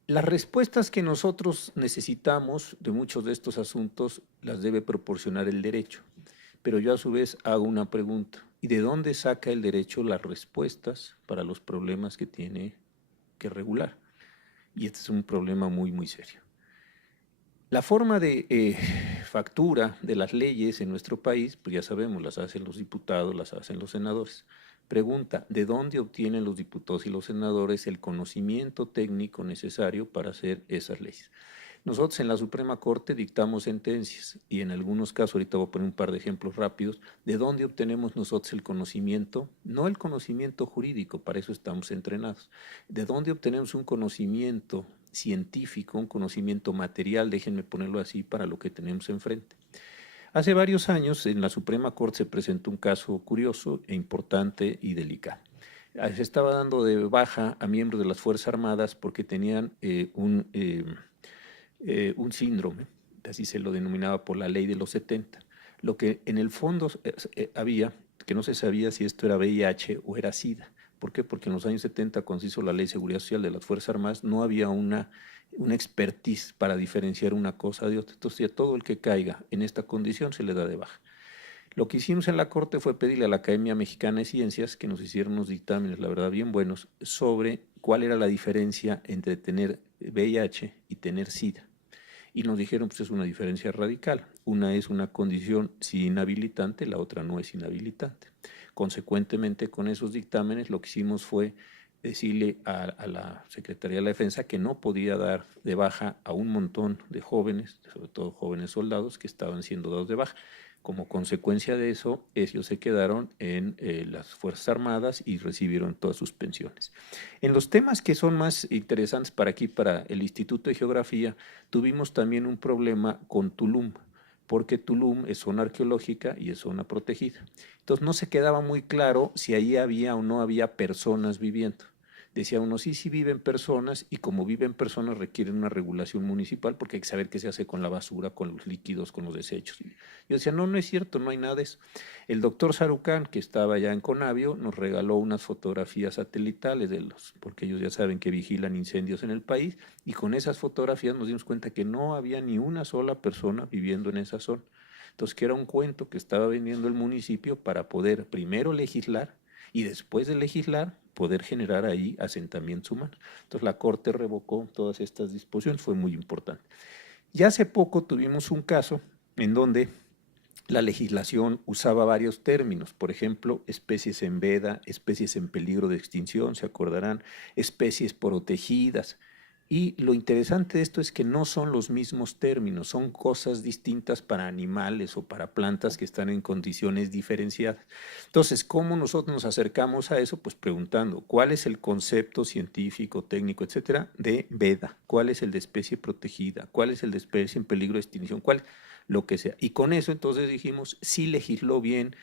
las respuestas que nosotros necesitamos de muchos de estos asuntos las debe proporcionar el derecho, pero yo a su vez hago una pregunta, ¿y de dónde saca el derecho las respuestas para los problemas que tiene que regular? Y este es un problema muy, muy serio. La forma de factura de las leyes en nuestro país, pues ya sabemos, las hacen los diputados, las hacen los senadores. Pregunta, ¿de dónde obtienen los diputados y los senadores el conocimiento técnico necesario para hacer esas leyes? Nosotros en la Suprema Corte dictamos sentencias y en algunos casos, ahorita voy a poner un par de ejemplos rápidos, ¿de dónde obtenemos nosotros el conocimiento? No el conocimiento jurídico, para eso estamos entrenados. ¿De dónde obtenemos un conocimiento científico, un conocimiento material, déjenme ponerlo así, para lo que tenemos enfrente? Hace varios años en la Suprema Corte se presentó un caso curioso e importante y delicado. Se estaba dando de baja a miembros de las Fuerzas Armadas porque tenían un síndrome, así se lo denominaba por la ley de los 70. Lo que en el fondo había, que no se sabía si esto era VIH o era SIDA. ¿Por qué? Porque en los años 70, cuando se hizo la Ley de Seguridad Social de las Fuerzas Armadas, no había una expertise para diferenciar una cosa de otra. Entonces, a todo el que caiga en esta condición se le da de baja. Lo que hicimos en la Corte fue pedirle a la Academia Mexicana de Ciencias que nos hicieran unos dictámenes, la verdad, bien buenos, sobre cuál era la diferencia entre tener VIH y tener SIDA. Y nos dijeron, pues es una diferencia radical. Una es una condición sí inhabilitante, la otra no es inhabilitante. Consecuentemente, con esos dictámenes, lo que hicimos fue decirle a la Secretaría de la Defensa que no podía dar de baja a un montón de jóvenes, sobre todo jóvenes soldados, que estaban siendo dados de baja. Como consecuencia de eso, ellos se quedaron en las Fuerzas Armadas y recibieron todas sus pensiones. En los temas que son más interesantes para aquí, para el Instituto de Geografía, tuvimos también un problema con Tulum, porque Tulum es zona arqueológica y es zona protegida. Entonces no se quedaba muy claro si ahí había o no había personas viviendo. Decía uno, sí viven personas, y como viven personas requieren una regulación municipal porque hay que saber qué se hace con la basura, con los líquidos, con los desechos. Yo decía, no es cierto, no hay nada de eso. El doctor Sarucán, que estaba ya en Conavio, nos regaló unas fotografías satelitales porque ellos ya saben que vigilan incendios en el país, y con esas fotografías nos dimos cuenta que no había ni una sola persona viviendo en esa zona. Entonces, que era un cuento que estaba vendiendo el municipio para poder primero legislar y después de legislar poder generar ahí asentamientos humanos. Entonces la Corte revocó todas estas disposiciones, fue muy importante. Ya hace poco tuvimos un caso en donde la legislación usaba varios términos, por ejemplo, especies en veda, especies en peligro de extinción, se acordarán, especies protegidas. Y lo interesante de esto es que no son los mismos términos, son cosas distintas para animales o para plantas que están en condiciones diferenciadas. Entonces, ¿cómo nosotros nos acercamos a eso? Pues preguntando, ¿cuál es el concepto científico, técnico, etcétera, de veda? ¿Cuál es el de especie protegida? ¿Cuál es el de especie en peligro de extinción? ¿Cuál? Lo que sea. Y con eso entonces dijimos, sí legisló bien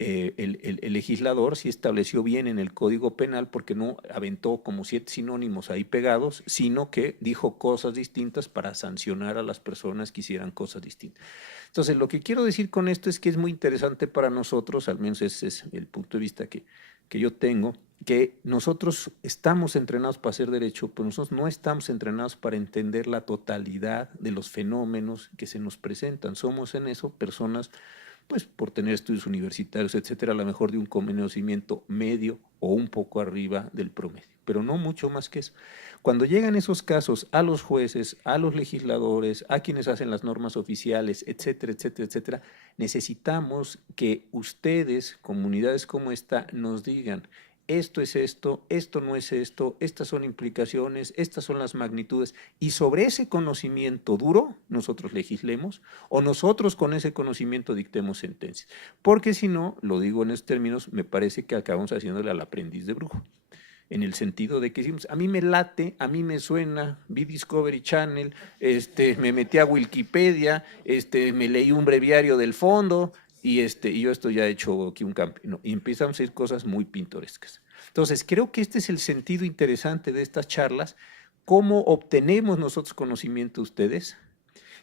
el legislador sí estableció bien en el Código Penal, porque no aventó como 7 sinónimos ahí pegados, sino que dijo cosas distintas para sancionar a las personas que hicieran cosas distintas. Entonces, lo que quiero decir con esto es que es muy interesante para nosotros, al menos ese es el punto de vista que yo tengo, que nosotros estamos entrenados para hacer derecho, pero nosotros no estamos entrenados para entender la totalidad de los fenómenos que se nos presentan. Somos en eso personas, pues por tener estudios universitarios, etcétera, a lo mejor de un conocimiento medio o un poco arriba del promedio, pero no mucho más que eso. Cuando llegan esos casos a los jueces, a los legisladores, a quienes hacen las normas oficiales, etcétera, etcétera, etcétera, necesitamos que ustedes, comunidades como esta, nos digan: esto es esto no es esto, estas son implicaciones, estas son las magnitudes, y sobre ese conocimiento duro nosotros legislemos, o nosotros con ese conocimiento dictemos sentencias. Porque si no, lo digo en estos términos, me parece que acabamos haciéndole al aprendiz de brujo, en el sentido de que decimos: a mí me late, a mí me suena, vi Discovery Channel, me metí a Wikipedia, me leí un breviario del fondo, y yo esto ya he hecho aquí un cambio, no, y empiezan a ser cosas muy pintorescas. Entonces, creo que este es el sentido interesante de estas charlas: cómo obtenemos nosotros conocimiento de ustedes,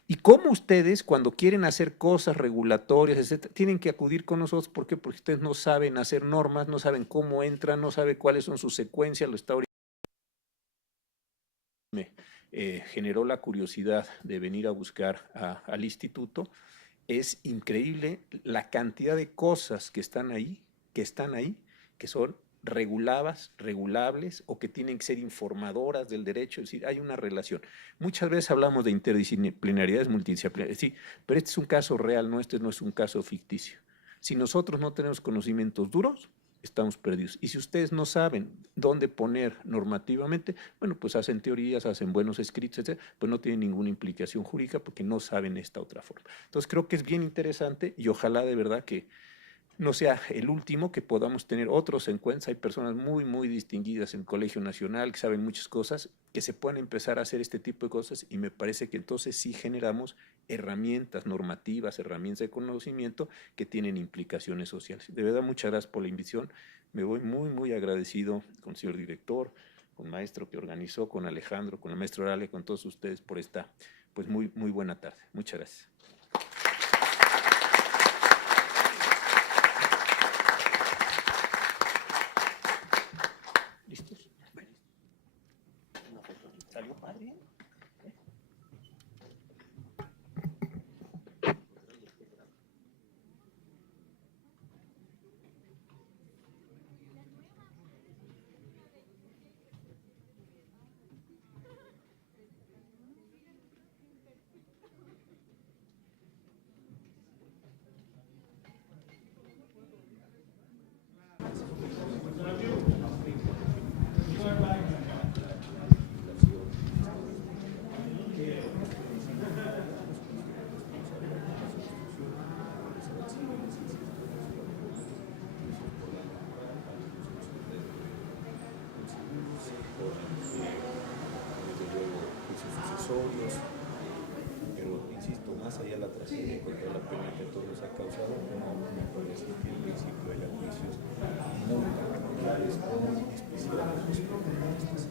y cómo ustedes, cuando quieren hacer cosas regulatorias, etcétera, tienen que acudir con nosotros. ¿Por qué? Porque ustedes no saben hacer normas, no saben cómo entran, no saben cuáles son sus secuencias, lo está ahorita. Me generó la curiosidad de venir a buscar al instituto. Es increíble la cantidad de cosas que están ahí, que son regulables o que tienen que ser informadoras del derecho. Es decir, hay una relación. Muchas veces hablamos de interdisciplinaridades, multidisciplinariedades, sí, pero este es un caso real, no, este no es un caso ficticio. Si nosotros no tenemos conocimientos duros, estamos perdidos. Y si ustedes no saben dónde poner normativamente, bueno, pues hacen teorías, hacen buenos escritos, etcétera, pues no tienen ninguna implicación jurídica porque no saben esta otra forma. Entonces creo que es bien interesante, y ojalá de verdad que no sea el último, que podamos tener otros encuentros. Hay personas muy, muy distinguidas en el Colegio Nacional que saben muchas cosas, que se puedan empezar a hacer este tipo de cosas, y me parece que entonces sí generamos herramientas normativas, herramientas de conocimiento que tienen implicaciones sociales. De verdad, muchas gracias por la invitación. Me voy muy, muy agradecido con el señor director, con el maestro que organizó, con Alejandro, con la maestra Oralia, con todos ustedes por esta, pues muy, muy buena tarde. Muchas gracias. ¿Listos? ¿Salió padre? Pero insisto, más allá de la tragedia y contra la pena que todo nos ha causado, no me parece que el principio haya juicios muy particulares, muy especiales respecto a estas.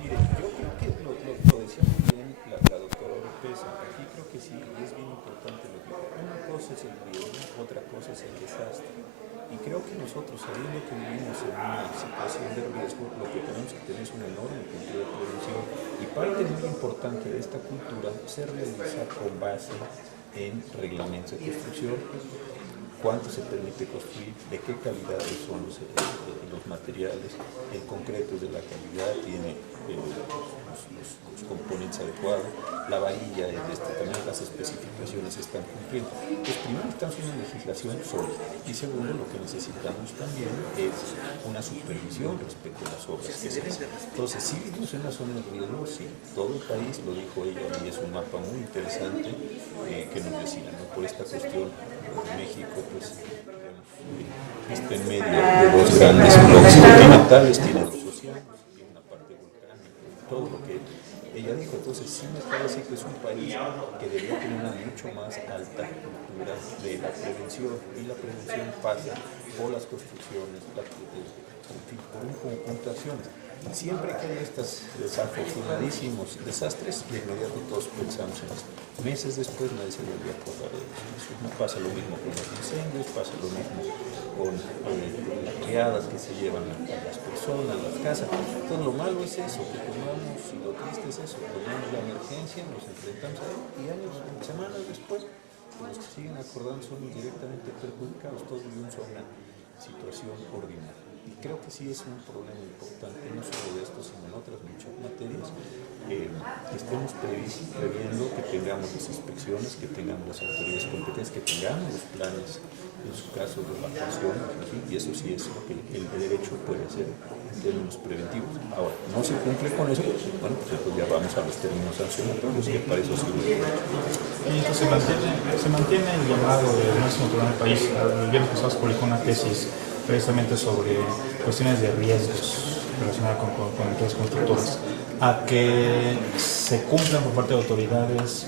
Mire, yo creo que lo decía muy bien la doctora Oropesa. Aquí creo que sí es bien importante lo que una cosa es el riesgo, otra cosa es el desastre. Y creo que nosotros, sabiendo que vivimos en una situación de riesgo, lo que tenemos que tener es una enorme cultura de prevención. Y parte muy importante de esta cultura se realiza con base en reglamentos de construcción, cuánto se permite construir, de qué calidad son los materiales, el concreto es de la calidad, tiene los componentes adecuados, la varilla es de también las especificaciones se están cumpliendo. Pues primero estamos en una legislación sólida, y segundo, lo que necesitamos también es una supervisión respecto a las obras que se hacen. Entonces, si vivimos en una zona de riesgo, sí, todo el país, lo dijo ella, y es un mapa muy interesante que nos decía, ¿no? Por esta cuestión México, pues, está en medio de dos grandes bloques continentales, tiene dos océanos, tiene una parte volcánica, todo lo que ella dijo. Entonces sí me parece que es un país que debería tener una mucho más alta cultura de la prevención, y la prevención pasa por las construcciones, en fin, por un conjunto de acciones. Siempre que hay estos desafortunadísimos desastres, de inmediato todos pensamos en esto. Meses después nadie se volvió a acordar de eso. No pasa lo mismo con los incendios, pasa lo mismo con las criadas que se llevan a las personas, a las casas. Entonces lo malo es eso, que tomamos, y lo triste es eso, tomamos la emergencia, nos enfrentamos a ello, y años, semanas después, los que siguen acordando son los directamente perjudicados. Todos vivimos una situación ordinaria. Y creo que sí es un problema importante, no solo de esto, sino en otras muchas materias, que estemos previendo, que tengamos las inspecciones, que tengamos las autoridades competentes, que tengamos los planes, en su caso de evacuación, y eso sí es lo que el derecho puede hacer en términos preventivos. Ahora, no se cumple con eso, bueno, pues entonces ya vamos a los términos sancionatorios, que para eso sí. Y entonces se mantiene el llamado del máximo tribunal del país. El viernes pasado se publicó una tesis precisamente sobre cuestiones de riesgos relacionadas con empresas constructoras, a que se cumplan por parte de autoridades,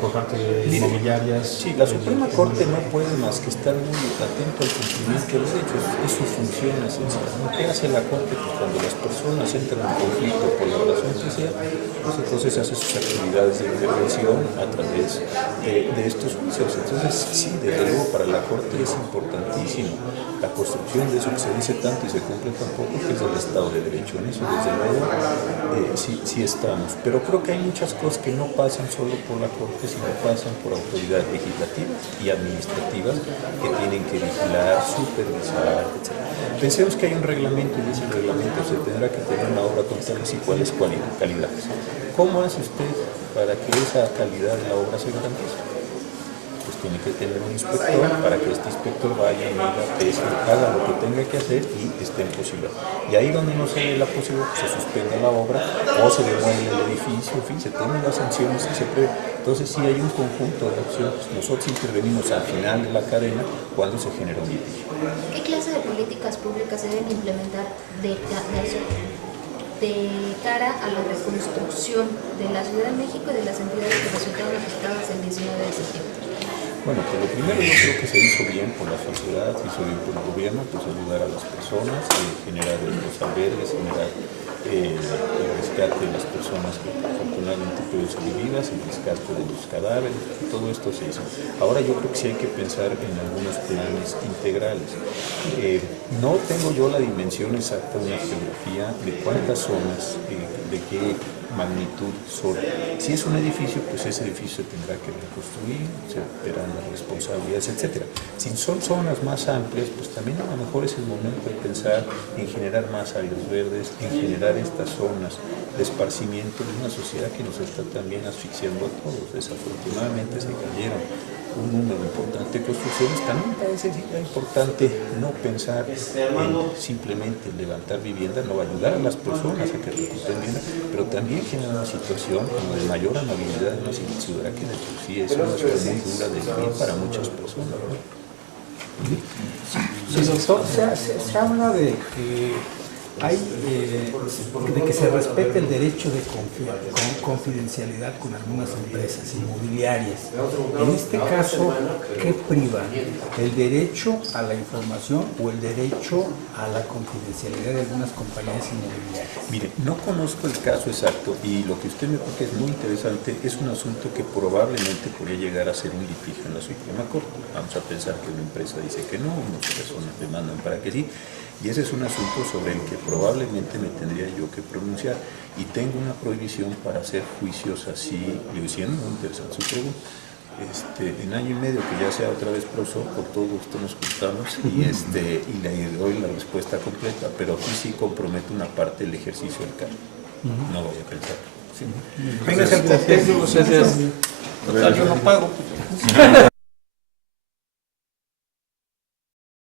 por parte de inmobiliarias. Sí, la Suprema Corte no puede más que estar muy atento al cumplimiento del derecho, es su función esencial. ¿Qué hace la Corte? Pues cuando las personas entran en conflicto por la razón que sea, pues entonces hace sus actividades de intervención a través de estos juicios. Entonces, sí, desde luego para la Corte es importantísimo la construcción de eso que se dice tanto y se cumple tan poco, que es el Estado de Derecho. En eso, desde luego, sí estamos. Pero creo que hay muchas cosas que no pasan solo por la Corte, sino pasan por autoridades legislativas y administrativas que tienen que vigilar, supervisar, etc. Pensemos que hay un reglamento y dice el reglamento se tendrá que tener una obra con tales y cuales calidades. ¿Cómo hace usted para que esa calidad de la obra se garantice? Pues tiene que tener un inspector para que este inspector vaya, mida, pese, haga lo que tenga que hacer y esté en posibilidad. Y ahí donde no se ve la posibilidad, se suspende la obra o se demuele el edificio, en fin, se toman las sanciones y se prevé. Entonces sí hay un conjunto de acciones. Nosotros intervenimos al final de la cadena cuando se genera un litigio. ¿Qué clase de políticas públicas se deben implementar de cara a la reconstrucción de la Ciudad de México y de las entidades que resultaron afectadas el 19 de septiembre? Bueno, pues lo primero yo creo que se hizo bien por la sociedad, se hizo bien por el gobierno, pues ayudar a las personas, generar los albergues, generar el rescate de las personas que afortunadamente pudieron ser vividas, el rescate de los cadáveres, todo esto se hizo. Ahora yo creo que sí hay que pensar en algunos planes integrales. No tengo yo la dimensión exacta de una geografía de cuántas zonas, de qué magnitud son. Si es un edificio, pues ese edificio se tendrá que reconstruir, se verán las responsabilidades, etc. Si son zonas más amplias, pues también a lo mejor es el momento de pensar en generar más áreas verdes, en generar estas zonas de esparcimiento de una sociedad que nos está también asfixiando a todos. Desafortunadamente se cayeron un número importante de construcciones. También parece importante no pensar en simplemente levantar vivienda, no ayudar a las personas a que recuperen vivienda, pero también generar una situación como de mayor amabilidad en una ciudad que de por sí es una ciudad muy dura de vivir para muchas personas, ¿no? Sí, doctor, se habla de que se respete el derecho de confidencialidad con algunas empresas inmobiliarias. En este caso, ¿qué priva? ¿El derecho a la información o el derecho a la confidencialidad de algunas compañías inmobiliarias? Mire, no conozco el caso exacto y lo que usted me parece es muy interesante, es un asunto que probablemente podría llegar a ser un litigio en la Suprema Corte. Vamos a pensar que una empresa dice que no, unas personas demandan para que sí. Y ese es un asunto sobre el que probablemente me tendría yo que pronunciar. Y tengo una prohibición para hacer juicios así, y diciendo, muy interesante su pregunta. En año y medio que ya sea otra vez profesor, por todo gusto nos juntamos y le doy la respuesta completa, pero aquí sí comprometo una parte del ejercicio del cargo. No voy a pensar. Sí. Venga, gracias. Total, yo no pago.